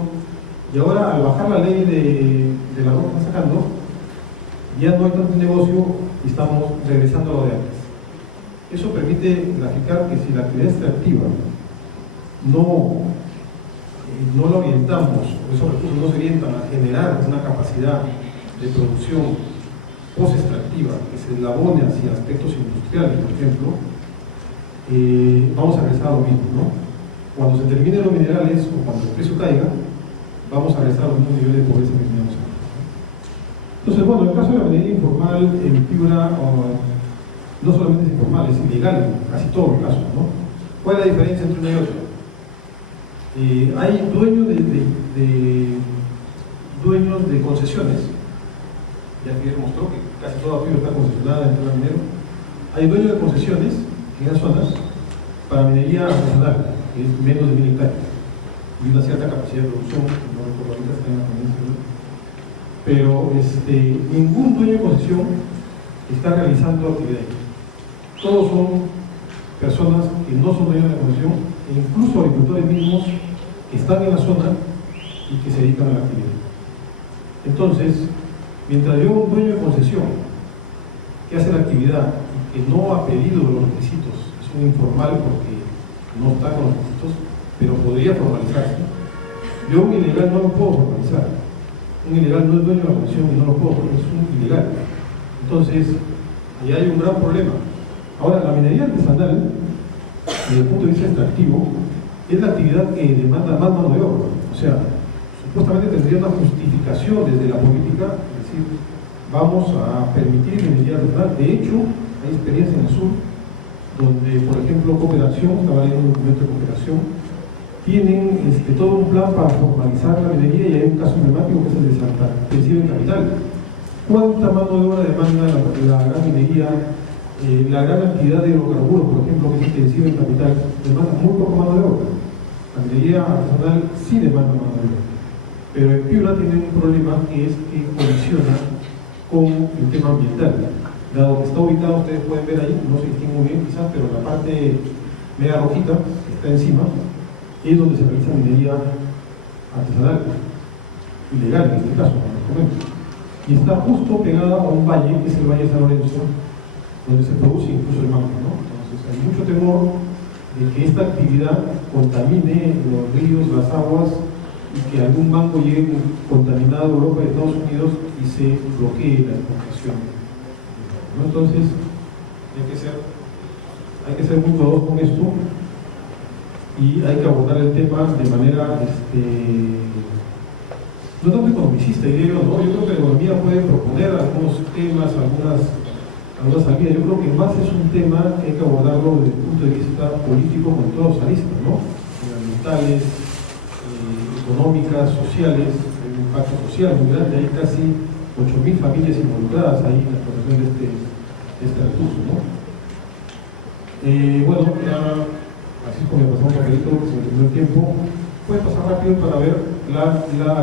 Y ahora, al bajar la ley de la roca que están sacando, ya no hay tanto negocio y estamos regresando a lo de antes. Eso permite graficar que si la actividad extractiva no la orientamos, esos recursos no se orientan a generar una capacidad de producción post-extractiva que se labone hacia aspectos industriales, por ejemplo, vamos a regresar a lo mismo, ¿no? Cuando se terminen los minerales o cuando el precio caiga, vamos a regresar a los mismos niveles de pobreza que teníamos antes. Entonces, bueno, en el caso de la minería informal en Piura, no solamente es informal, es ilegal en casi todos los casos, ¿no? ¿Cuál es la diferencia entre una y otra? Hay dueños de concesiones, ya que él mostró que casi toda Piura está concesionada en el tema minero. Hay dueños de concesiones en las zonas para minería artesanal, que es menos de 1000 hectáreas, y una cierta capacidad de producción, no recuerdo ahorita, está en la convención, ¿no? Pero ningún dueño de concesión está realizando actividad. Todos son personas que no son dueños de la concesión, e incluso agricultores mismos que están en la zona y que se dedican a la actividad. Entonces, mientras yo, un dueño de concesión que hace la actividad y que no ha pedido los requisitos, es un informal porque no está con los requisitos, pero podría formalizarse. Yo, un ilegal, no lo puedo formalizar. Un ilegal no es dueño de la concesión y no lo puedo porque es un ilegal. Entonces, ahí hay un gran problema. Ahora, la minería artesanal, desde el punto de vista extractivo, es la actividad que demanda más mano de obra. O sea, supuestamente tendría una justificación desde la política, es decir, vamos a permitir minería artesanal. De hecho, hay experiencias en el sur donde, por ejemplo, Cooperación, estaba leyendo un documento de Cooperación, tienen todo un plan para formalizar la minería, y hay un caso emblemático que es el de Santa Pensiva en Capital. ¿Cuánta mano de obra demanda la gran minería? La gran cantidad de hidrocarburos, por ejemplo, que es intensiva en Capital, demanda muy poco mano de obra. La minería artesanal sí demanda mano de obra. Pero en Piura tiene un problema que es que colisiona con el tema ambiental. Dado que está ubicado, ustedes pueden ver ahí, no se distingue muy bien quizás, pero la parte media rojita que está encima es donde se realiza minería artesanal, ilegal en este caso, como les comento. Y está justo pegada a un valle, que es el Valle de San Lorenzo, donde se produce incluso el mango, ¿no? Entonces hay mucho temor de que esta actividad contamine los ríos, las aguas, y que algún mango llegue contaminado a Europa y Estados Unidos y se bloquee la exportación, ¿no? Entonces hay que ser muy cuidadosos con esto, y hay que abordar el tema de manera no tanto economicista, diría yo, ¿no? Yo creo que la economía puede proponer algunos temas, algunas salidas. Yo creo que más es un tema que hay que abordarlo desde el punto de vista político con todos los aristas, ¿no? En la ambientales, económicas, sociales, hay un impacto social muy grande, hay casi 8.000 familias involucradas ahí en la explotación de este recurso, ¿no? Bueno, ya así es como me pasó un papelito, se me terminó el tiempo. Puede pasar rápido para ver la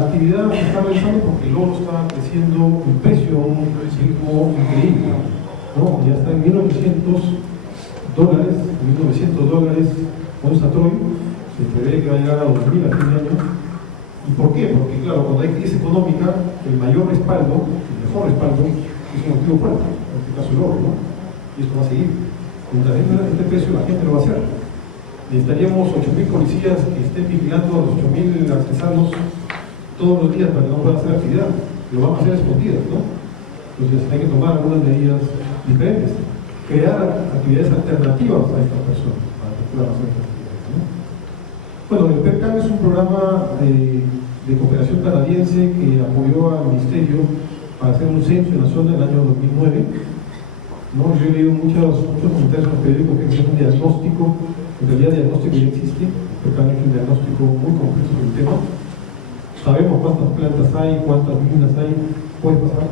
actividad que está realizando, porque el oro está creciendo en precio a un ritmo increíble, ¿no? Ya está en $1.900, onza Troy, se prevé que va a llegar a 2.000 a fin de año. ¿Y por qué? Porque claro, cuando hay crisis económica, el mayor respaldo, el mejor respaldo, es un activo fuerte, en este caso el oro, ¿no? Y esto va a seguir. Mientras este precio la gente lo va a hacer. Necesitaríamos 8.000 policías que estén vigilando a los 8.000 artesanos todos los días para que no puedan hacer actividad. Lo van a hacer escondidas, ¿no? Entonces hay que tomar algunas medidas diferentes. Crear actividades alternativas a estas personas para que puedan hacer estas actividades, ¿no? Bueno, el PERCAN es un programa de cooperación canadiense que apoyó al Ministerio para hacer un censo en la zona en el año 2009. ¿No? Yo he leído muchos comentarios en los periódicos que es un diagnóstico, en realidad el diagnóstico ya existe, pero también es un diagnóstico muy complejo sobre el tema. Sabemos cuántas plantas hay, cuántas minas hay, puede pasar.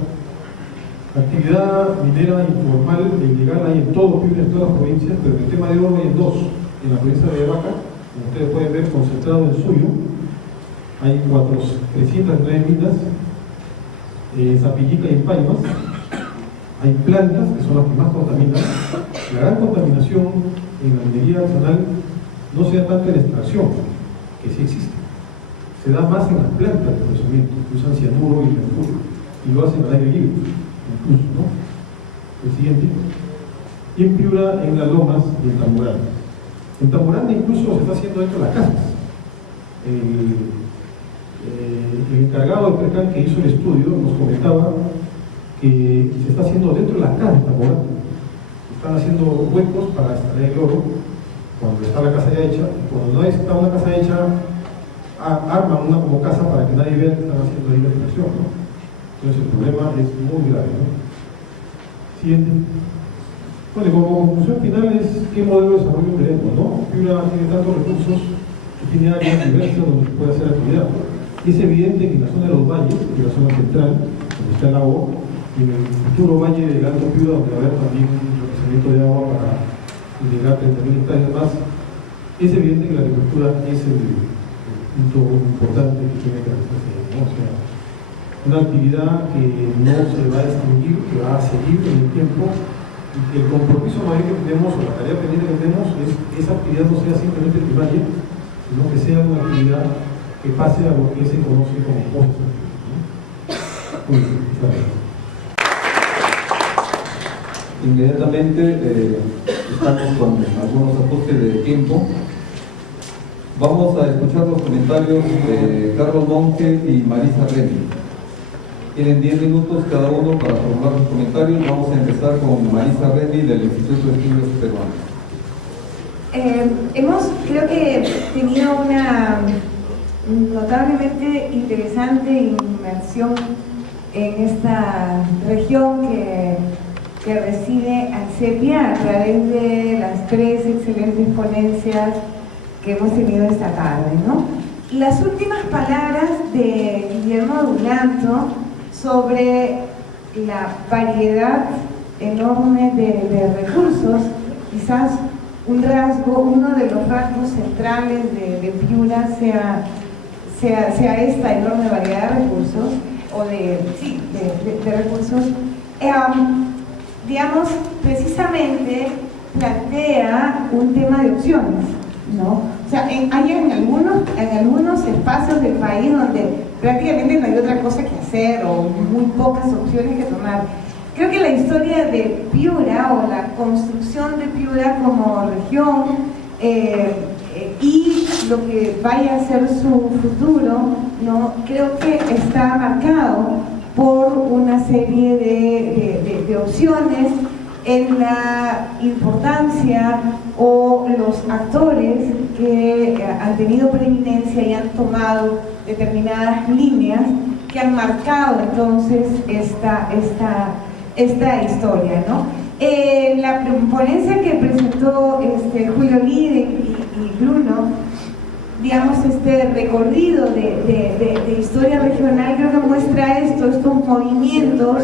Actividad minera informal e ilegal hay en todo Piura, en todas las provincias, pero el tema de oro hay en dos. En la provincia de Vaca, como ustedes pueden ver, concentrado en Suyo, hay 309 minas, Zapillica y en Paimas. Hay plantas que son las que más contaminan. La gran contaminación en la minería artesanal no se da tanto en la extracción, que sí existe. Se da más en las plantas de procesamiento, que usan cianuro y mercurio, y lo hacen al aire libre, incluso, ¿no? El siguiente. Y en Piura, en las Lomas y en Tamboranda. En Tamboranda incluso se está haciendo dentro de las casas. El encargado del PERCAN que hizo el estudio nos comentaba que se está haciendo dentro de las casas, están haciendo huecos para extraer el oro cuando está la casa ya hecha, y cuando no está una casa hecha, arman una como casa para que nadie vea que están haciendo ahí la extracción, ¿no? Entonces el problema es muy grave, ¿no? Siguiente. Bueno, y como conclusión final es qué modelo de desarrollo queremos, ¿no? Piura tiene tantos recursos que tiene áreas diversas donde se puede hacer actividad. Y es evidente que en la zona de los valles, en la zona central, donde está el agua, y en el futuro valle del Alto Piura, donde va a haber también un procesamiento de agua para llegar a 30.000 hectáreas más, es evidente que la agricultura es el punto importante que tiene que hacerse, ¿no? O sea, una actividad que no se va a extinguir, que va a seguir en el tiempo, y que el compromiso mayor que tenemos, o la tarea pendiente que tenemos, es que esa actividad no sea simplemente primaria, sino que sea una actividad que pase a lo que se conoce como post-actividad, ¿no? Muy bien, gracias. Inmediatamente estamos con algunos ajustes de tiempo. Vamos a escuchar los comentarios de Carlos Monge y Marisa Remy. Tienen 10 minutos cada uno para formular sus comentarios. Vamos a empezar con Marisa Remy del Instituto de Estudios Peruanos. Hemos, creo que, tenido una notablemente interesante inmersión en esta región que reside Alcepia a través de las 3 excelentes ponencias que hemos tenido esta tarde, ¿no? Las últimas palabras de Guillermo Dulanto sobre la variedad enorme de recursos, quizás uno de los rasgos centrales de Piura sea esta enorme variedad de recursos, o de recursos, digamos, precisamente plantea un tema de opciones, ¿no? O sea, hay en algunos espacios del país donde prácticamente no hay otra cosa que hacer o muy pocas opciones que tomar. Creo que la historia de Piura o la construcción de Piura como región y lo que vaya a ser su futuro, ¿no? Creo que está marcado por una serie de opciones en la importancia o los actores que han tenido preeminencia y han tomado determinadas líneas que han marcado entonces esta historia, ¿no? La ponencia que presentó Julio Lide y Bruno digamos, este recorrido de historia regional creo que muestra estos movimientos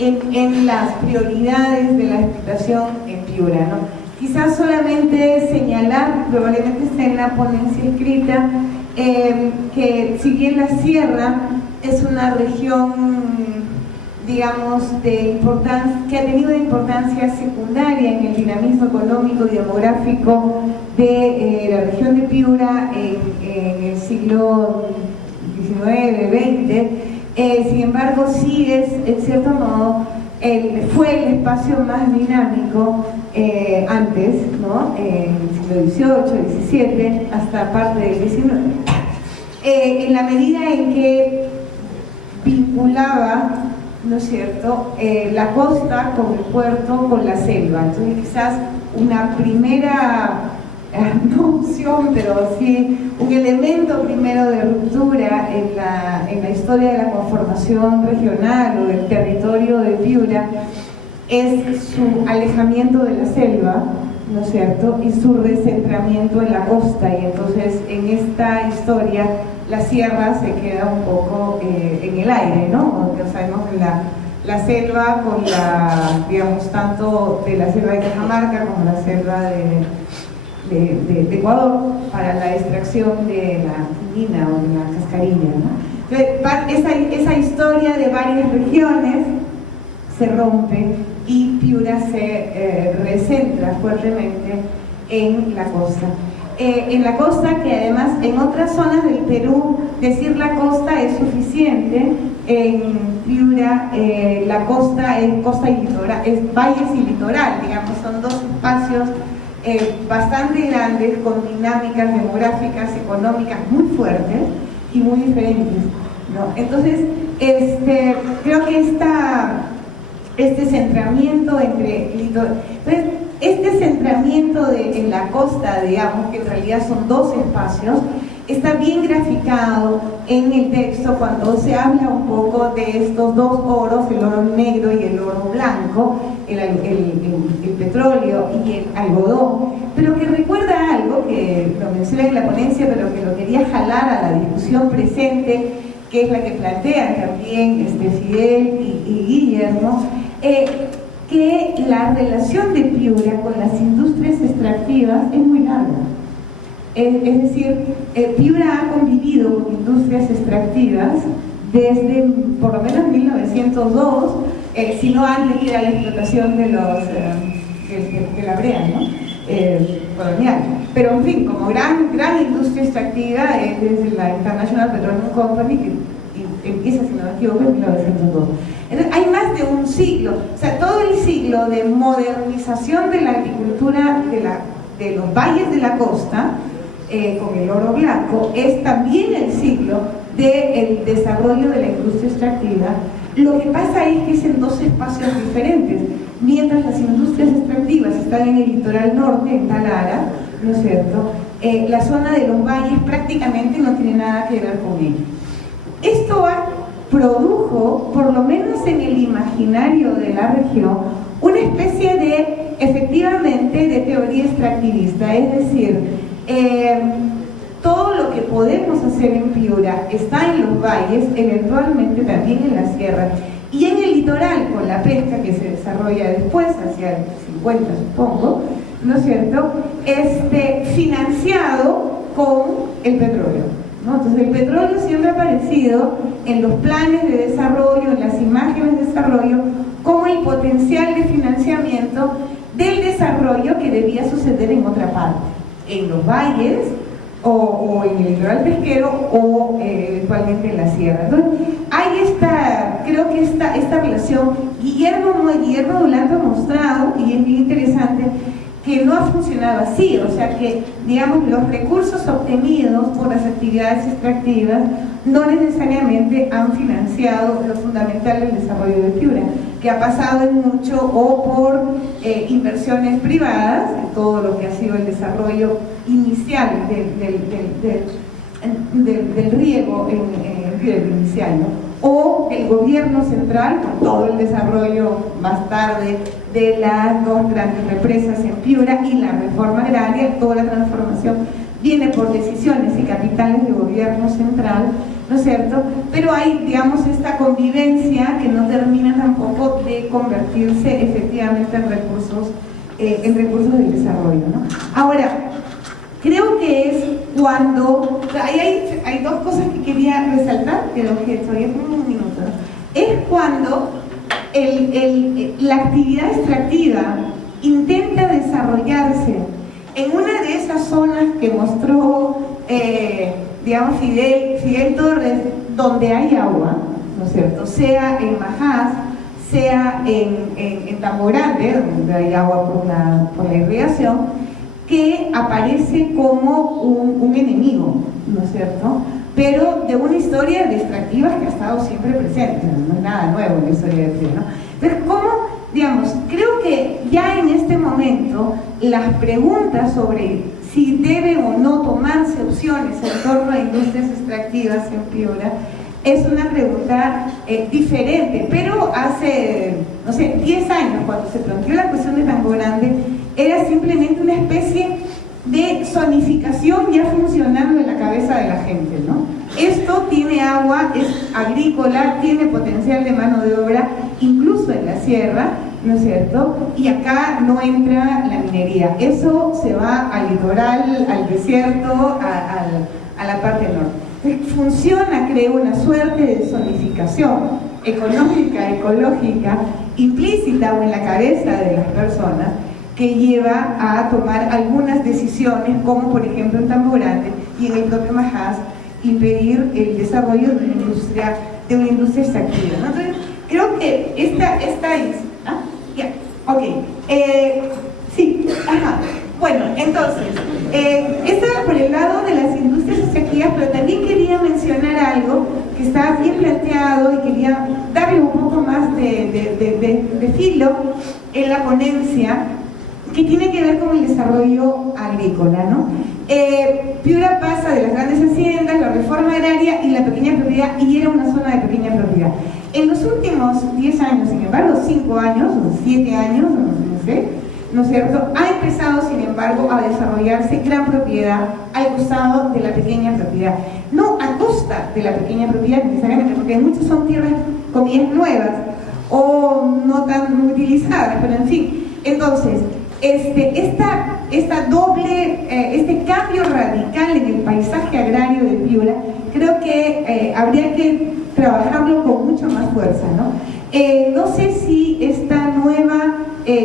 en las prioridades de la explotación en Piura, ¿no? Quizás solamente señalar, probablemente está en la ponencia escrita, que si bien la sierra es una región, digamos, que ha tenido importancia secundaria en el dinamismo económico y demográfico de la región de Piura en el siglo XIX, XX, sin embargo sí es, en cierto modo, fue el espacio más dinámico antes, ¿no? En el siglo XVIII, XVII, hasta parte del XIX, en la medida en que vinculaba, ¿no es cierto?, la costa con el puerto, con la selva. Entonces quizás una primera, no opción, pero sí un elemento primero de ruptura en la historia de la conformación regional o del territorio de Piura es su alejamiento de la selva, ¿no es cierto?, y su recentramiento en la costa. Y entonces en esta historia la sierra se queda un poco en el aire, ¿no? Porque sabemos que la selva con digamos, tanto de la selva de Cajamarca como la selva de Ecuador para la extracción de la quinina o de la cascarilla, ¿no? Entonces, esa historia de varias regiones se rompe y Piura se recentra fuertemente en la costa. En la costa, que además en otras zonas del Perú decir la costa es suficiente. En Piura la costa es costa y litoral, es valles y litoral, digamos, son dos espacios bastante grandes con dinámicas demográficas, económicas muy fuertes y muy diferentes, ¿no? Entonces, creo que este centramiento entre este centramiento en la costa, digamos, que en realidad son dos espacios, está bien graficado en el texto cuando se habla un poco de estos dos oros, el oro negro y el oro blanco, el petróleo y el algodón, pero que recuerda algo que lo mencioné en la ponencia, pero que lo quería jalar a la discusión presente, que es la que plantean también Fidel y Guillermo, que la relación de Piura con las industrias extractivas es muy larga. Es decir, Piura ha convivido con industrias extractivas desde por lo menos 1902, si no antes de la explotación de la brea, ¿no? Colonial. Pero en fin, como gran industria extractiva es desde la International Petroleum Company, que empieza, si no me equivoco, en 1902. Entonces, hay más de un siglo, o sea, todo el siglo de modernización de la agricultura de los valles de la costa, con el oro blanco, es también el siglo del desarrollo de la industria extractiva. Lo que pasa es que es en dos espacios diferentes. Mientras las industrias extractivas están en el litoral norte, en Talara, ¿no es cierto?, la zona de los valles prácticamente no tiene nada que ver con ello. Esto produjo, por lo menos en el imaginario de la región, una especie de, efectivamente, de teoría extractivista, es decir, todo lo que podemos hacer en Piura está en los valles, eventualmente también en la sierra, y en el litoral, con la pesca que se desarrolla después, hacia el 50 supongo, ¿no es cierto?, financiado con el petróleo, ¿no? Entonces el petróleo siempre ha aparecido en los planes de desarrollo, en las imágenes de desarrollo, como el potencial de financiamiento del desarrollo que debía suceder en otra parte, en los valles o en el litoral pesquero o eventualmente en la sierra. Entonces hay creo que esta relación, Guillermo Dulanto ha mostrado, y es bien interesante, que no ha funcionado así, o sea que, digamos, los recursos obtenidos por las actividades extractivas no necesariamente han financiado lo fundamental del desarrollo de Piura, que ha pasado en mucho o por inversiones privadas, todo lo que ha sido el desarrollo inicial del riego en Piura, inicial, ¿no? o el gobierno central, con todo el desarrollo más tarde de las dos grandes represas en Piura y la reforma agraria, toda la transformación viene por decisiones y capitales del gobierno central, ¿no es cierto? Pero hay, digamos, esta convivencia que no termina tampoco de convertirse efectivamente en recursos del desarrollo, ¿no? Ahora, creo que es cuando, hay dos cosas que quería resaltar, creo que todavía tengo un minuto, ¿no? Es cuando la actividad extractiva intenta desarrollarse en una de esas zonas que mostró, digamos, Fidel Torres, donde hay agua, ¿no es cierto? Sea en Majás, sea en Tambo Grande, donde hay agua por la irrigación, que aparece como un enemigo, ¿no es cierto? Pero de una historia de extractivas que ha estado siempre presente, no es nada nuevo en la historia de Piura, ¿no? Entonces, ¿cómo? Digamos, creo que ya en este momento las preguntas sobre si deben o no tomarse opciones en torno a industrias extractivas en Piura es una pregunta diferente, pero hace, no sé, 10 años, cuando se planteó la cuestión de Tambo Grande, era simplemente una especie de zonificación ya funcionando en la cabeza de la gente, ¿no? Esto tiene agua, es agrícola, tiene potencial de mano de obra, incluso en la sierra, ¿no es cierto? Y acá no entra la minería. Eso se va al litoral, al desierto, a la parte norte. Funciona, creo, una suerte de zonificación económica, ecológica, implícita o en la cabeza de las personas, que lleva a tomar algunas decisiones, como por ejemplo en Tambo Grande y en el propio Majás, impedir el desarrollo de una industria extractiva, ¿no? Entonces, creo que esta es... ¿Ah? Ya, ok. Sí, ajá. Bueno, entonces, esto era por el lado de las industrias extractivas, pero también quería mencionar algo que está bien planteado y quería darle un poco más de filo en la ponencia, que tiene que ver con el desarrollo agrícola, ¿no? Piura pasa de las grandes haciendas, la reforma agraria y la pequeña propiedad, y era una zona de pequeña propiedad. En los últimos 10 años, sin embargo, 5 años, o 7 años, no sé, ¿no es cierto?, ha empezado, sin embargo, a desarrollarse gran propiedad al costado de la pequeña propiedad. No a costa de la pequeña propiedad necesariamente, porque muchas son tierras, comillas, nuevas o no tan utilizadas, pero en fin. Entonces, este cambio radical en el paisaje agrario de Piura, creo que habría que trabajarlo con mucha más fuerza, ¿no? No sé si esta nueva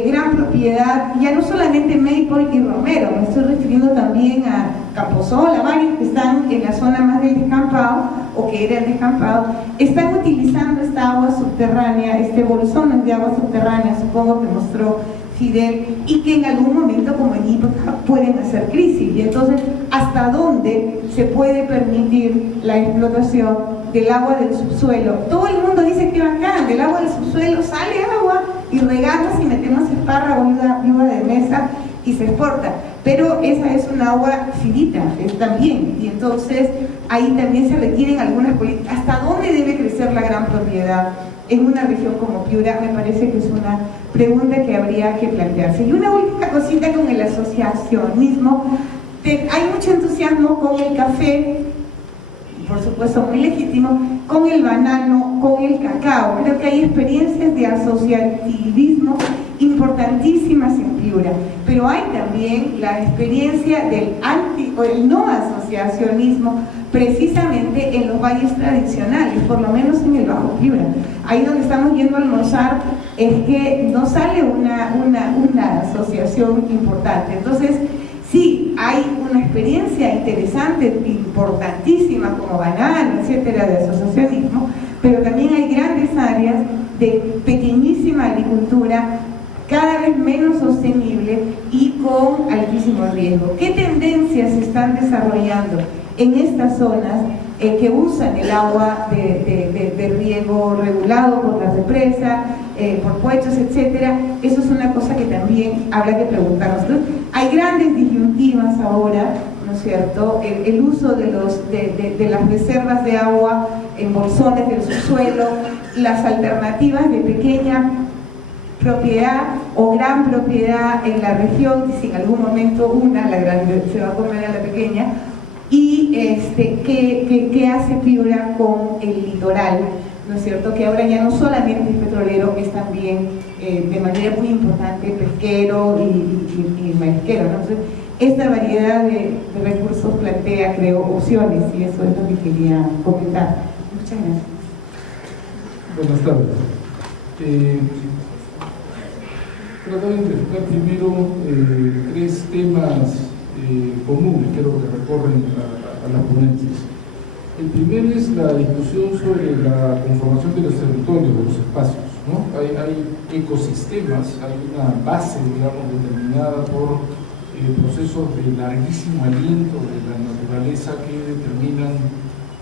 gran propiedad, ya no solamente Maple y Romero, me estoy refiriendo también a Camposol, a varios que están en la zona más del descampado, o que eran descampados, están utilizando esta agua subterránea, bolsón de agua subterránea, supongo que mostró Fidel, y que en algún momento, como en Ipoca, pueden hacer crisis. Y entonces, ¿hasta dónde se puede permitir la explotación del agua del subsuelo? Todo el mundo dice que bacán, del agua del subsuelo sale agua y regamos y metemos espárragos y uva de mesa y se exporta, pero esa es un agua finita, es también, y entonces ahí también se requieren algunas políticas. ¿Hasta dónde debe crecer la gran propiedad en una región como Piura? Me parece que es una pregunta que habría que plantearse. Y una última cosita con el asociacionismo. Hay mucho entusiasmo con el café, por supuesto muy legítimo, con el banano, con el cacao. Creo que hay experiencias de asociativismo importantísimas en Piura, pero hay también la experiencia del o el no asociacionismo, precisamente en los valles tradicionales, por lo menos en el Bajo Piura. Ahí donde estamos yendo a almorzar es que no sale una asociación importante. Entonces, sí, hay una experiencia interesante, importantísima, como banano, etcétera, de asociacionismo, pero también hay grandes áreas de pequeñísima agricultura, cada vez menos sostenible y con altísimo riesgo. ¿Qué tendencias se están desarrollando en estas zonas que usan el agua de riego regulado por la represa, por puechos, etcétera? Eso es una cosa que también habrá que preguntarnos. Hay grandes disyuntivas ahora, ¿no ¿no es cierto? El uso de las reservas de agua en bolsones del subsuelo, las alternativas de pequeña propiedad o gran propiedad en la región, si en algún momento la grande se va a comer a la pequeña, y qué hace Piura con el litoral, ¿no es cierto? Que ahora ya no solamente es petrolero, es también de manera muy importante pesquero y marisquero, ¿no? Entonces, esta variedad de recursos plantea, creo, opciones, y eso es lo que quería comentar. Muchas gracias. Buenas tardes. Tratar de identificar primero tres temas comunes, creo que recorren a las ponencias. El primero es la discusión sobre la conformación de los territorios, de los espacios, ¿no? Hay ecosistemas, hay una base, digamos, determinada por procesos de larguísimo aliento de la naturaleza que determinan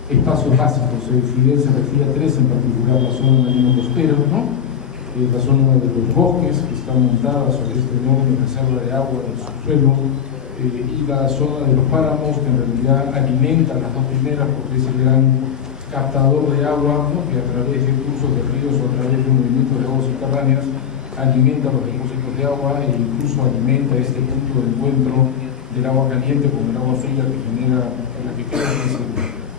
espacios básicos. Fidel se refiere a tres en particular: la zona marino-costera, ¿no? La zona de los bosques, que está montada sobre esta enorme reserva de agua del subsuelo, y la zona de los páramos, que en realidad alimenta las dos primeras porque es el gran captador de agua, ¿no? Que a través de cursos de ríos o a través de movimientos de aguas subterráneas alimenta los depósitos de agua e incluso alimenta este punto de encuentro del agua caliente con el agua fría que genera la que creo que es el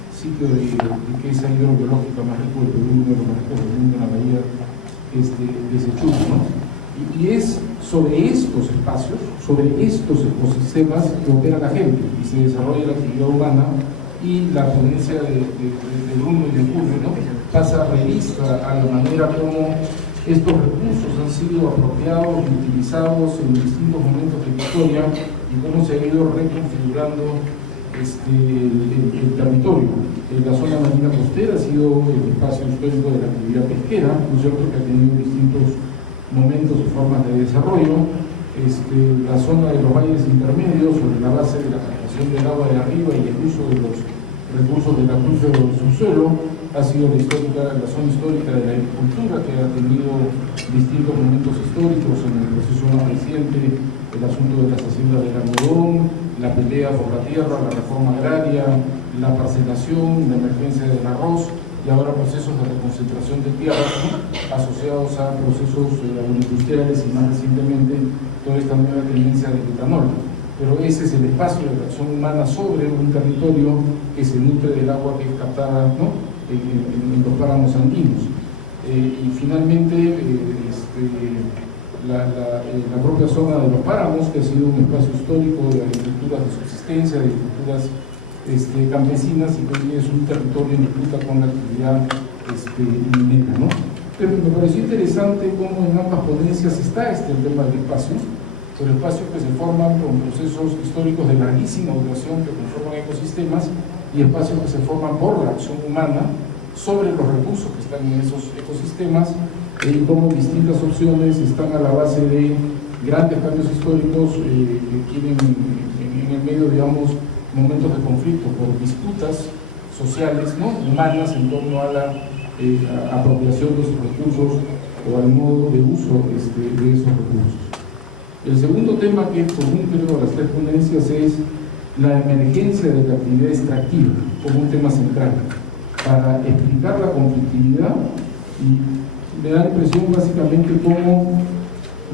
sitio de riqueza hidrobiológica más rico del Perú, uno de los más ricos del mundo, en la bahía de Sechuru, ¿no? Y es sobre estos espacios, sobre estos ecosistemas que opera la gente y se desarrolla la actividad humana, y la ponencia de Bruno y de Julio, ¿no? Pasa revista a la manera como estos recursos han sido apropiados y utilizados en distintos momentos de la historia y cómo se ha ido reconfigurando el territorio. La zona marina costera ha sido el espacio histórico de la actividad pesquera, ¿no es cierto?, que ha tenido distintos momentos y formas de desarrollo. La zona de los valles intermedios, sobre la base de la captación del agua de arriba y el uso de los recursos del acuífero del subsuelo, ha sido la zona histórica de la agricultura, que ha tenido distintos momentos históricos en el proceso más reciente: el asunto de las haciendas del algodón, la pelea por la tierra, la reforma agraria, la parcelación, la emergencia del arroz, y ahora procesos de reconcentración de tierras, ¿no?, asociados a procesos agroindustriales y más recientemente toda esta nueva tendencia del etanol. Pero ese es el espacio de la acción humana sobre un territorio que se nutre del agua que es captada, ¿no?, en los páramos andinos. Y finalmente la propia zona de los páramos, que ha sido un espacio histórico de agriculturas de subsistencia, de agriculturas campesinas, y que es un territorio en disputa con la actividad minera, ¿no? Pero me pareció interesante cómo en ambas ponencias está el tema del espacio, pero espacios que se forman con procesos históricos de larguísima duración que conforman ecosistemas, y espacios que se forman por la acción humana sobre los recursos que están en esos ecosistemas, y cómo distintas opciones están a la base de grandes cambios históricos que tienen en el medio, digamos, momentos de conflicto por disputas sociales, ¿no?, humanas, en torno a la apropiación de esos recursos o al modo de uso de esos recursos. El segundo tema que es común, creo, a las tres ponencias es la emergencia de la actividad extractiva como un tema central para explicar la conflictividad, y me da la impresión básicamente como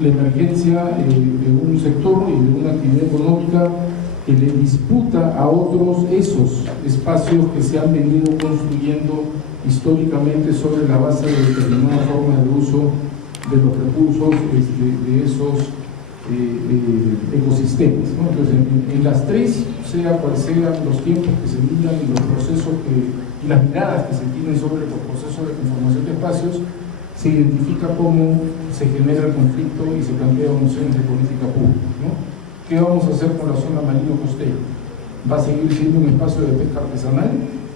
la emergencia de un sector y de una actividad económica que le disputa a otros esos espacios que se han venido construyendo históricamente sobre la base de determinadas formas de uso de los recursos de esos ecosistemas, ¿no? Entonces, en las tres, sea cual sean los tiempos que se miran y los procesos y las miradas que se tienen sobre los procesos de conformación de espacios, se identifica cómo se genera el conflicto y se plantean nociones de política pública, ¿no? ¿Qué vamos a hacer con la zona marino-costera? ¿Va a seguir siendo un espacio de pesca artesanal?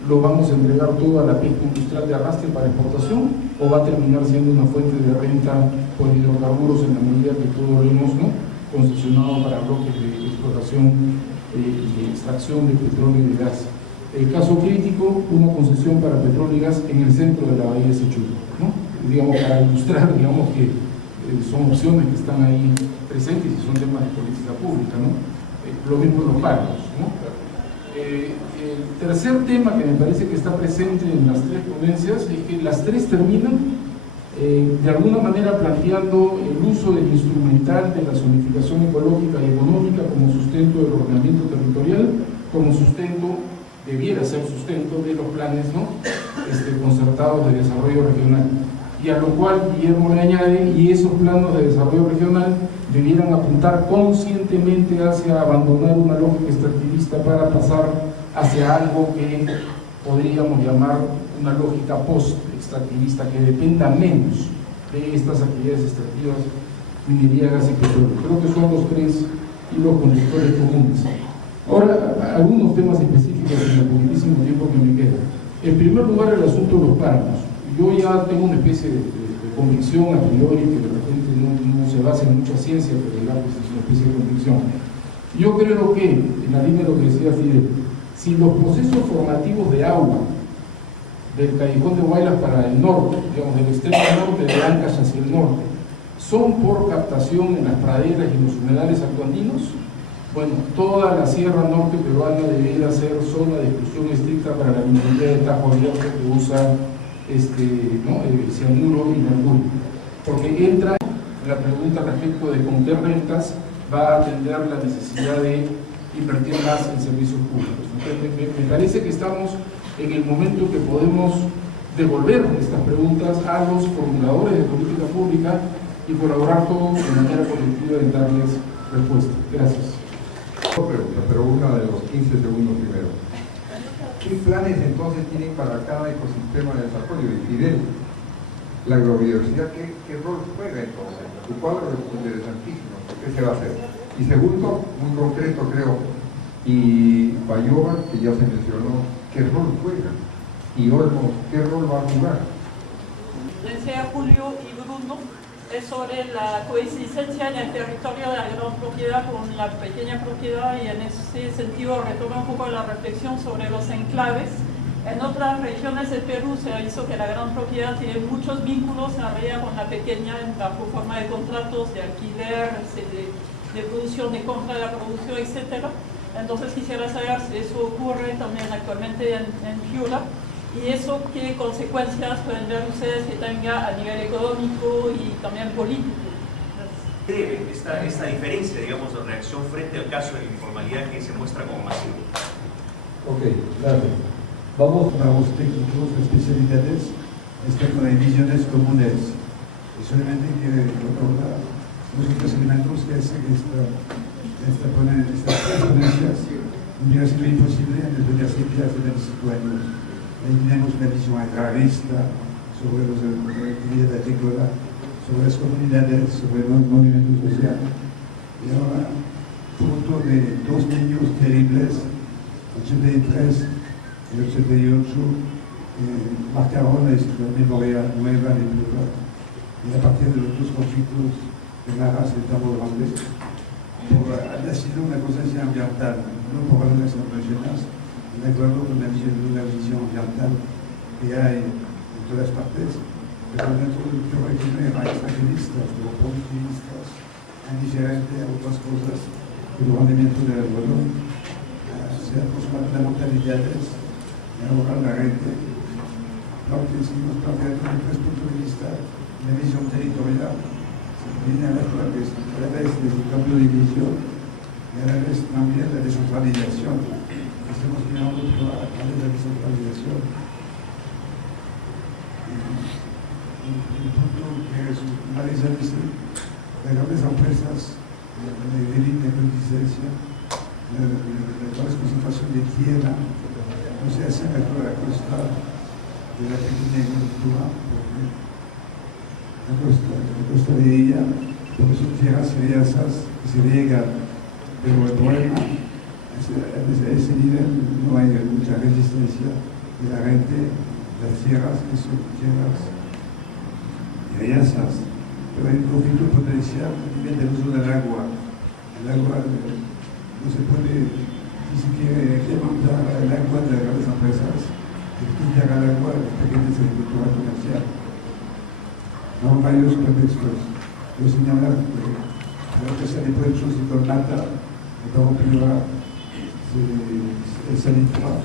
¿Lo vamos a entregar todo a la pesca industrial de arrastre para exportación? ¿O va a terminar siendo una fuente de renta por hidrocarburos en la medida que todo lo hemos, ¿no?, concesionado para bloques de explotación y extracción de petróleo y de gas? El caso crítico, una concesión para petróleo y gas en el centro de la bahía de Sechuru, ¿no? Digamos, para ilustrar, digamos, que son opciones que están ahí presentes y son temas de política pública, ¿no? Lo mismo en los páramos, ¿no? El tercer tema que me parece que está presente en las tres ponencias es que las tres terminan de alguna manera planteando el uso del instrumental de la zonificación ecológica y económica como sustento del ordenamiento territorial, como sustento, debiera ser sustento de los planes, ¿no? Concertados de desarrollo regional. Y a lo cual Guillermo le añade, y esos planos de desarrollo regional debieran apuntar conscientemente hacia abandonar una lógica extractivista para pasar hacia algo que podríamos llamar una lógica post-extractivista que dependa menos de estas actividades extractivas, minería, gas y petróleo. Creo que son los tres hilos conductores comunes. Ahora, algunos temas específicos en el poquitísimo tiempo que me queda. En primer lugar, el asunto de los páramos. Yo ya tengo una especie de convicción a priori, que de repente no se basa en mucha ciencia, pero digamos es una especie de convicción. Yo creo que, en la línea de lo que decía Fidel, si los procesos formativos de agua del Callejón de Huaylas para el norte, digamos del extremo norte de Ancash hacia el norte, son por captación en las praderas y los humedales actuandinos, bueno, toda la sierra norte peruana debería ser zona de exclusión estricta para la minería de Tajo Abierto que usa cianuro y mercurio, porque entra en la pregunta respecto de con qué rentas va a atender la necesidad de invertir más en servicios públicos. Entonces, me parece que estamos en el momento que podemos devolver estas preguntas a los formuladores de política pública y colaborar todos de manera colectiva en darles respuesta. Gracias. Pero una de los 15 segundos primero. ¿Qué planes entonces tienen para cada ecosistema de desarrollo? Y Fidel, la agrobiodiversidad, ¿qué rol juega entonces? Tu cuadro es interesantísimo. ¿Qué se va a hacer? Y segundo, muy concreto creo, y Bayova, que ya se mencionó, ¿qué rol juega? Y Olmos, ¿qué rol va a jugar? Decía Julio y Bruno, es sobre la coexistencia en el territorio de la gran propiedad con la pequeña propiedad, y en ese sentido retoma un poco la reflexión sobre los enclaves. En otras regiones del Perú se hizo que la gran propiedad tiene muchos vínculos en realidad con la pequeña bajo forma de contratos de alquiler, de producción, de compra de la producción, etc. Entonces quisiera saber si eso ocurre también actualmente en Piura. ¿Y eso qué consecuencias pueden ver ustedes que tenga a nivel económico y también político? Debe esta diferencia, digamos, de reacción frente al caso de la informalidad que se muestra como masivo? Ok, gracias. Vamos a los técnicos de especialidades con visiones comunes. Y solamente quiero recordar los otros elementos que hacen estas ponencias hubiera sido imposible en el Universidad de 25 años. Ahí tenemos una visión agrarista sobre la actividad agrícola, sobre las comunidades, sobre los movimientos sociales. Y ahora, fruto de dos niños terribles, 83 y 88, marcaron la memoria nueva de Piura. Y a partir de los dos conflictos de Maras y Tambo Grande, ha sido una conciencia ambiental, no por razones endógenas, de acuerdo con la visión ambiental que hay en todas partes, pero dentro del régimen hay extractivistas, pero productivistas, indiferentes a otras cosas que el rendimiento del algodón, se aproximan fundamentalidades, y ahora la gente, porque seguimos planteando desde tres puntos de vista la visión territorial, viene a la vez del cambio de visión y a la vez también la descentralización. Estamos mirando a través de la descentralización. El punto que es Marisa dice, las grandes empresas de línea de licencia, la concentración de tierra, no se hace a la costa de la pequeña agricultura, porque la costa de ella, porque son tierras seriosas que se riegan, pero el problema a ese nivel no hay mucha resistencia de la gente, las tierras que son tierras riesas, pero hay un conflicto potencial a nivel del uso del agua. El agua no se puede, si se quiere incrementar el agua de las grandes empresas, quitar el agua de las pequeñas agriculturas comerciales. No hay varios pretextos. Yo señalar que a la empresa de puertos y Tornata, de Piura, c'est l'État.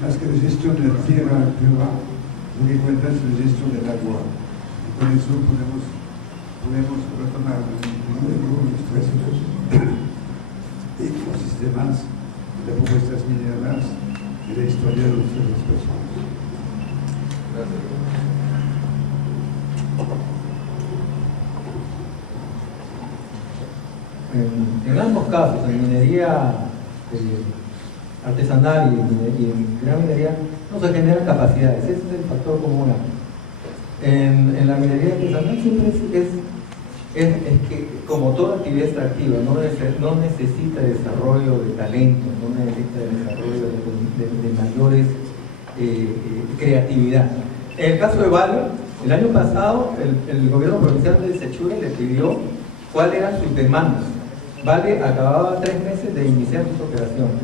Más que la gestión de la tierra pura, lo que cuenta es la gestión del agua. Y con eso podemos retomar los procesos ecosistemas, de propuestas mineras y la historia de las personas. En ambos casos, en minería artesanal y en gran minería, no se generan capacidades. Ese es el factor común. En la minería artesanal siempre es que, como toda actividad extractiva, no necesita desarrollo de talento, no necesita desarrollo de mayores creatividad. En el caso de Vale, el año pasado el gobierno provincial de Sechura le pidió cuáles eran sus demandas. Vale acababa 3 meses de iniciar sus operaciones.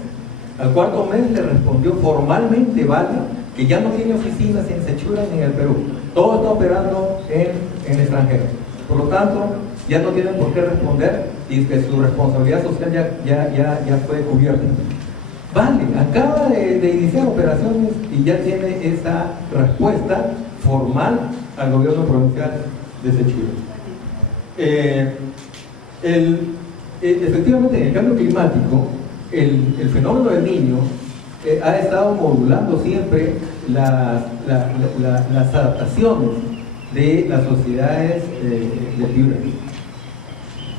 Al cuarto mes le respondió formalmente Vale que ya no tiene oficinas en Sechura ni en el Perú. Todo está operando en el extranjero. Por lo tanto, ya no tienen por qué responder y que su responsabilidad social ya fue cubierta. Vale, acaba de iniciar operaciones y ya tiene esa respuesta formal al gobierno provincial de Sechura. Efectivamente, en el cambio climático, el fenómeno del Niño ha estado modulando siempre las adaptaciones de las sociedades de fibra.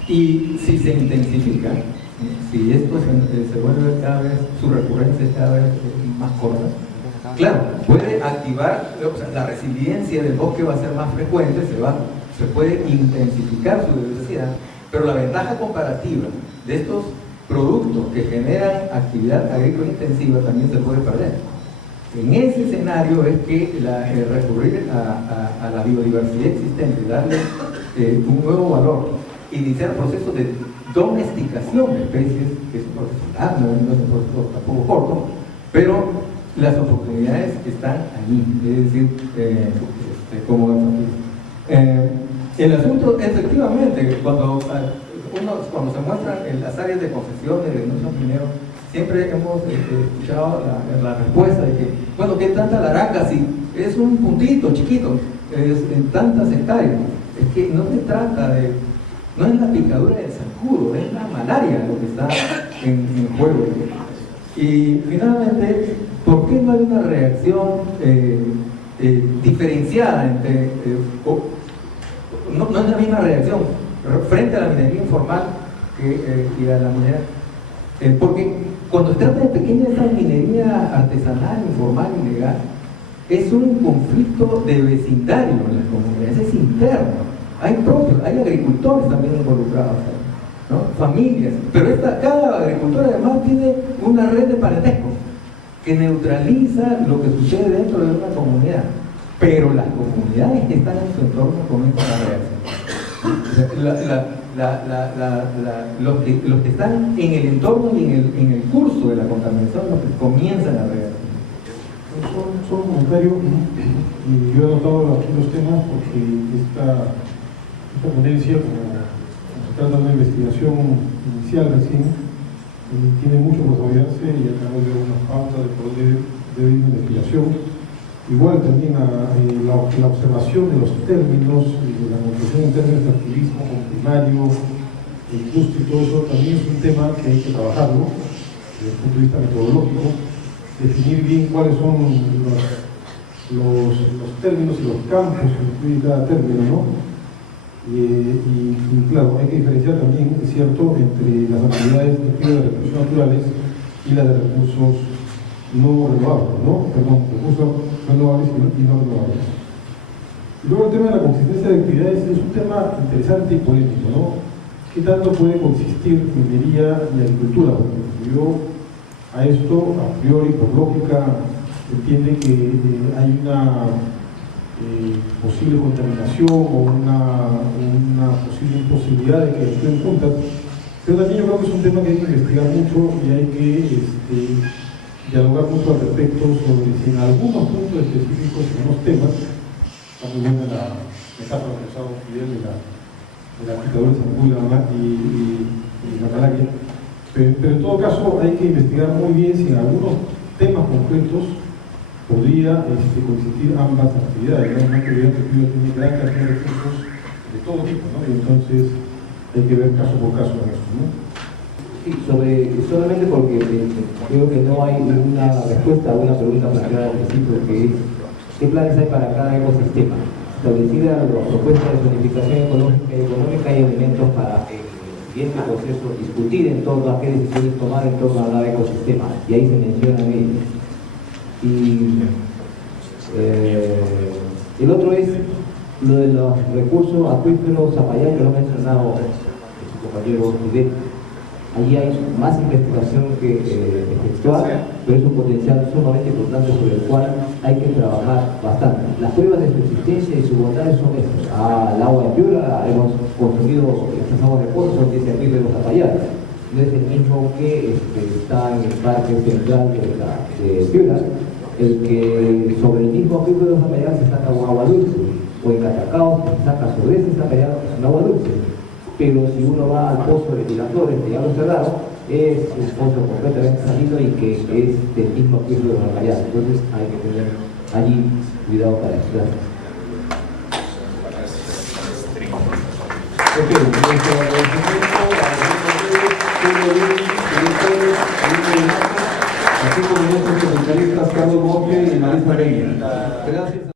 Y si se intensifica, si esto se vuelve cada vez, su recurrencia es cada vez más corta, claro, puede activar, o sea, la resiliencia del bosque va a ser más frecuente, se puede intensificar su diversidad, pero la ventaja comparativa de estos productos que generan actividad agrícola intensiva también se puede perder. En ese escenario es que recurrir a la biodiversidad existente, darle un nuevo valor, iniciar procesos de domesticación de especies, que es un proceso largo, no es un proceso tampoco corto, pero las oportunidades están allí, es decir, como el asunto, efectivamente, cuando se muestran en las áreas de concesiones de nuestros mineros, siempre hemos escuchado la respuesta de que, bueno, ¿qué tanta laraca? Si es un puntito chiquito, en tantas hectáreas. Es que no se trata de, no es la picadura del zancudo, es la malaria lo que está en juego. Y finalmente, ¿por qué no hay una reacción diferenciada entre, no es la misma reacción frente a la minería informal y a la minería? Porque cuando se trata de pequeña esa minería artesanal, informal, ilegal, es un conflicto de vecindario en las comunidades, es interno. Hay agricultores también involucrados, ¿no? Familias, pero cada agricultor además tiene una red de parentesco que neutraliza lo que sucede dentro de una comunidad, pero las comunidades que están en su entorno comienzan a reaccionar. Los que están en el entorno y en el curso de la contaminación, los que comienzan a reaccionar. Solo un comentario, y yo he anotado aquí los temas porque esta ponencia, como se trata de una investigación inicial recién, tiene mucho por desarrollarse y acabamos de ver unas pautas de por dónde debe ir la investigación. Igual también la observación de los términos, de la construcción en términos de activismo, como primario, industria y todo eso, también es un tema que hay que trabajarlo desde el punto de vista metodológico, definir bien cuáles son los términos y los campos que incluye cada término, ¿no? Y claro, hay que diferenciar también, es cierto, entre las actividades de recursos naturales y las de recursos no renovables, ¿no? Perdón, recursos renovables y no renovables. Y luego el tema de la consistencia de actividades es un tema interesante y polémico, ¿no? ¿Qué tanto puede consistir minería y agricultura? Porque yo a esto, a priori, por lógica, entiende que hay una posible contaminación o una posible imposibilidad de que estén juntas, pero también yo creo que es un tema que hay que investigar mucho y hay que dialogar mucho al respecto sobre si en algunos puntos específicos, en unos temas, estamos viendo la metáfora que usaba Fidel de la picadura de zancudo y la malaria, pero en todo caso hay que investigar muy bien si en algunos temas concretos podría coexistir ambas actividades. Realmente el gobierno tiene gran cantidad de recursos de todo tipo, ¿no? Y entonces hay que ver caso por caso en esto, ¿no? Sí, solamente porque creo que no hay una respuesta a una pregunta planteada al principio, que es ¿qué planes hay para cada ecosistema? Establecida la propuesta de zonificación económica y elementos para el siguiente proceso discutir en torno a qué decisiones tomar en torno a cada ecosistema, y ahí se mencionan ellos. Y el otro es lo de los recursos acuíferos Zapallar, que lo ha mencionado su compañero Fidel. Allí hay más investigación que efectuar, pero es un potencial sumamente importante sobre el cual hay que trabajar bastante. Las pruebas de su existencia y sus bondades son estas. Al agua de Piura hemos consumido estas aguas de pozo, son 10 acuíferos Zapallar. No es el mismo que está en el parque central de Piura, el que sobre el mismo acuífero Zapallar se saca un agua dulce, o en Catacao se saca sobre ese Zapallar un agua dulce. Pero si uno va al pozo de Miraflores, que ya lo cerraron, es un pozo completamente salido y que es del mismo acuífero de Zapallar. Entonces hay que tener allí cuidado para eso. Gracias. Ok, nuestro agradecimiento a los así como nuestros especialistas Carlos Monge y Marisa Reyes. Gracias.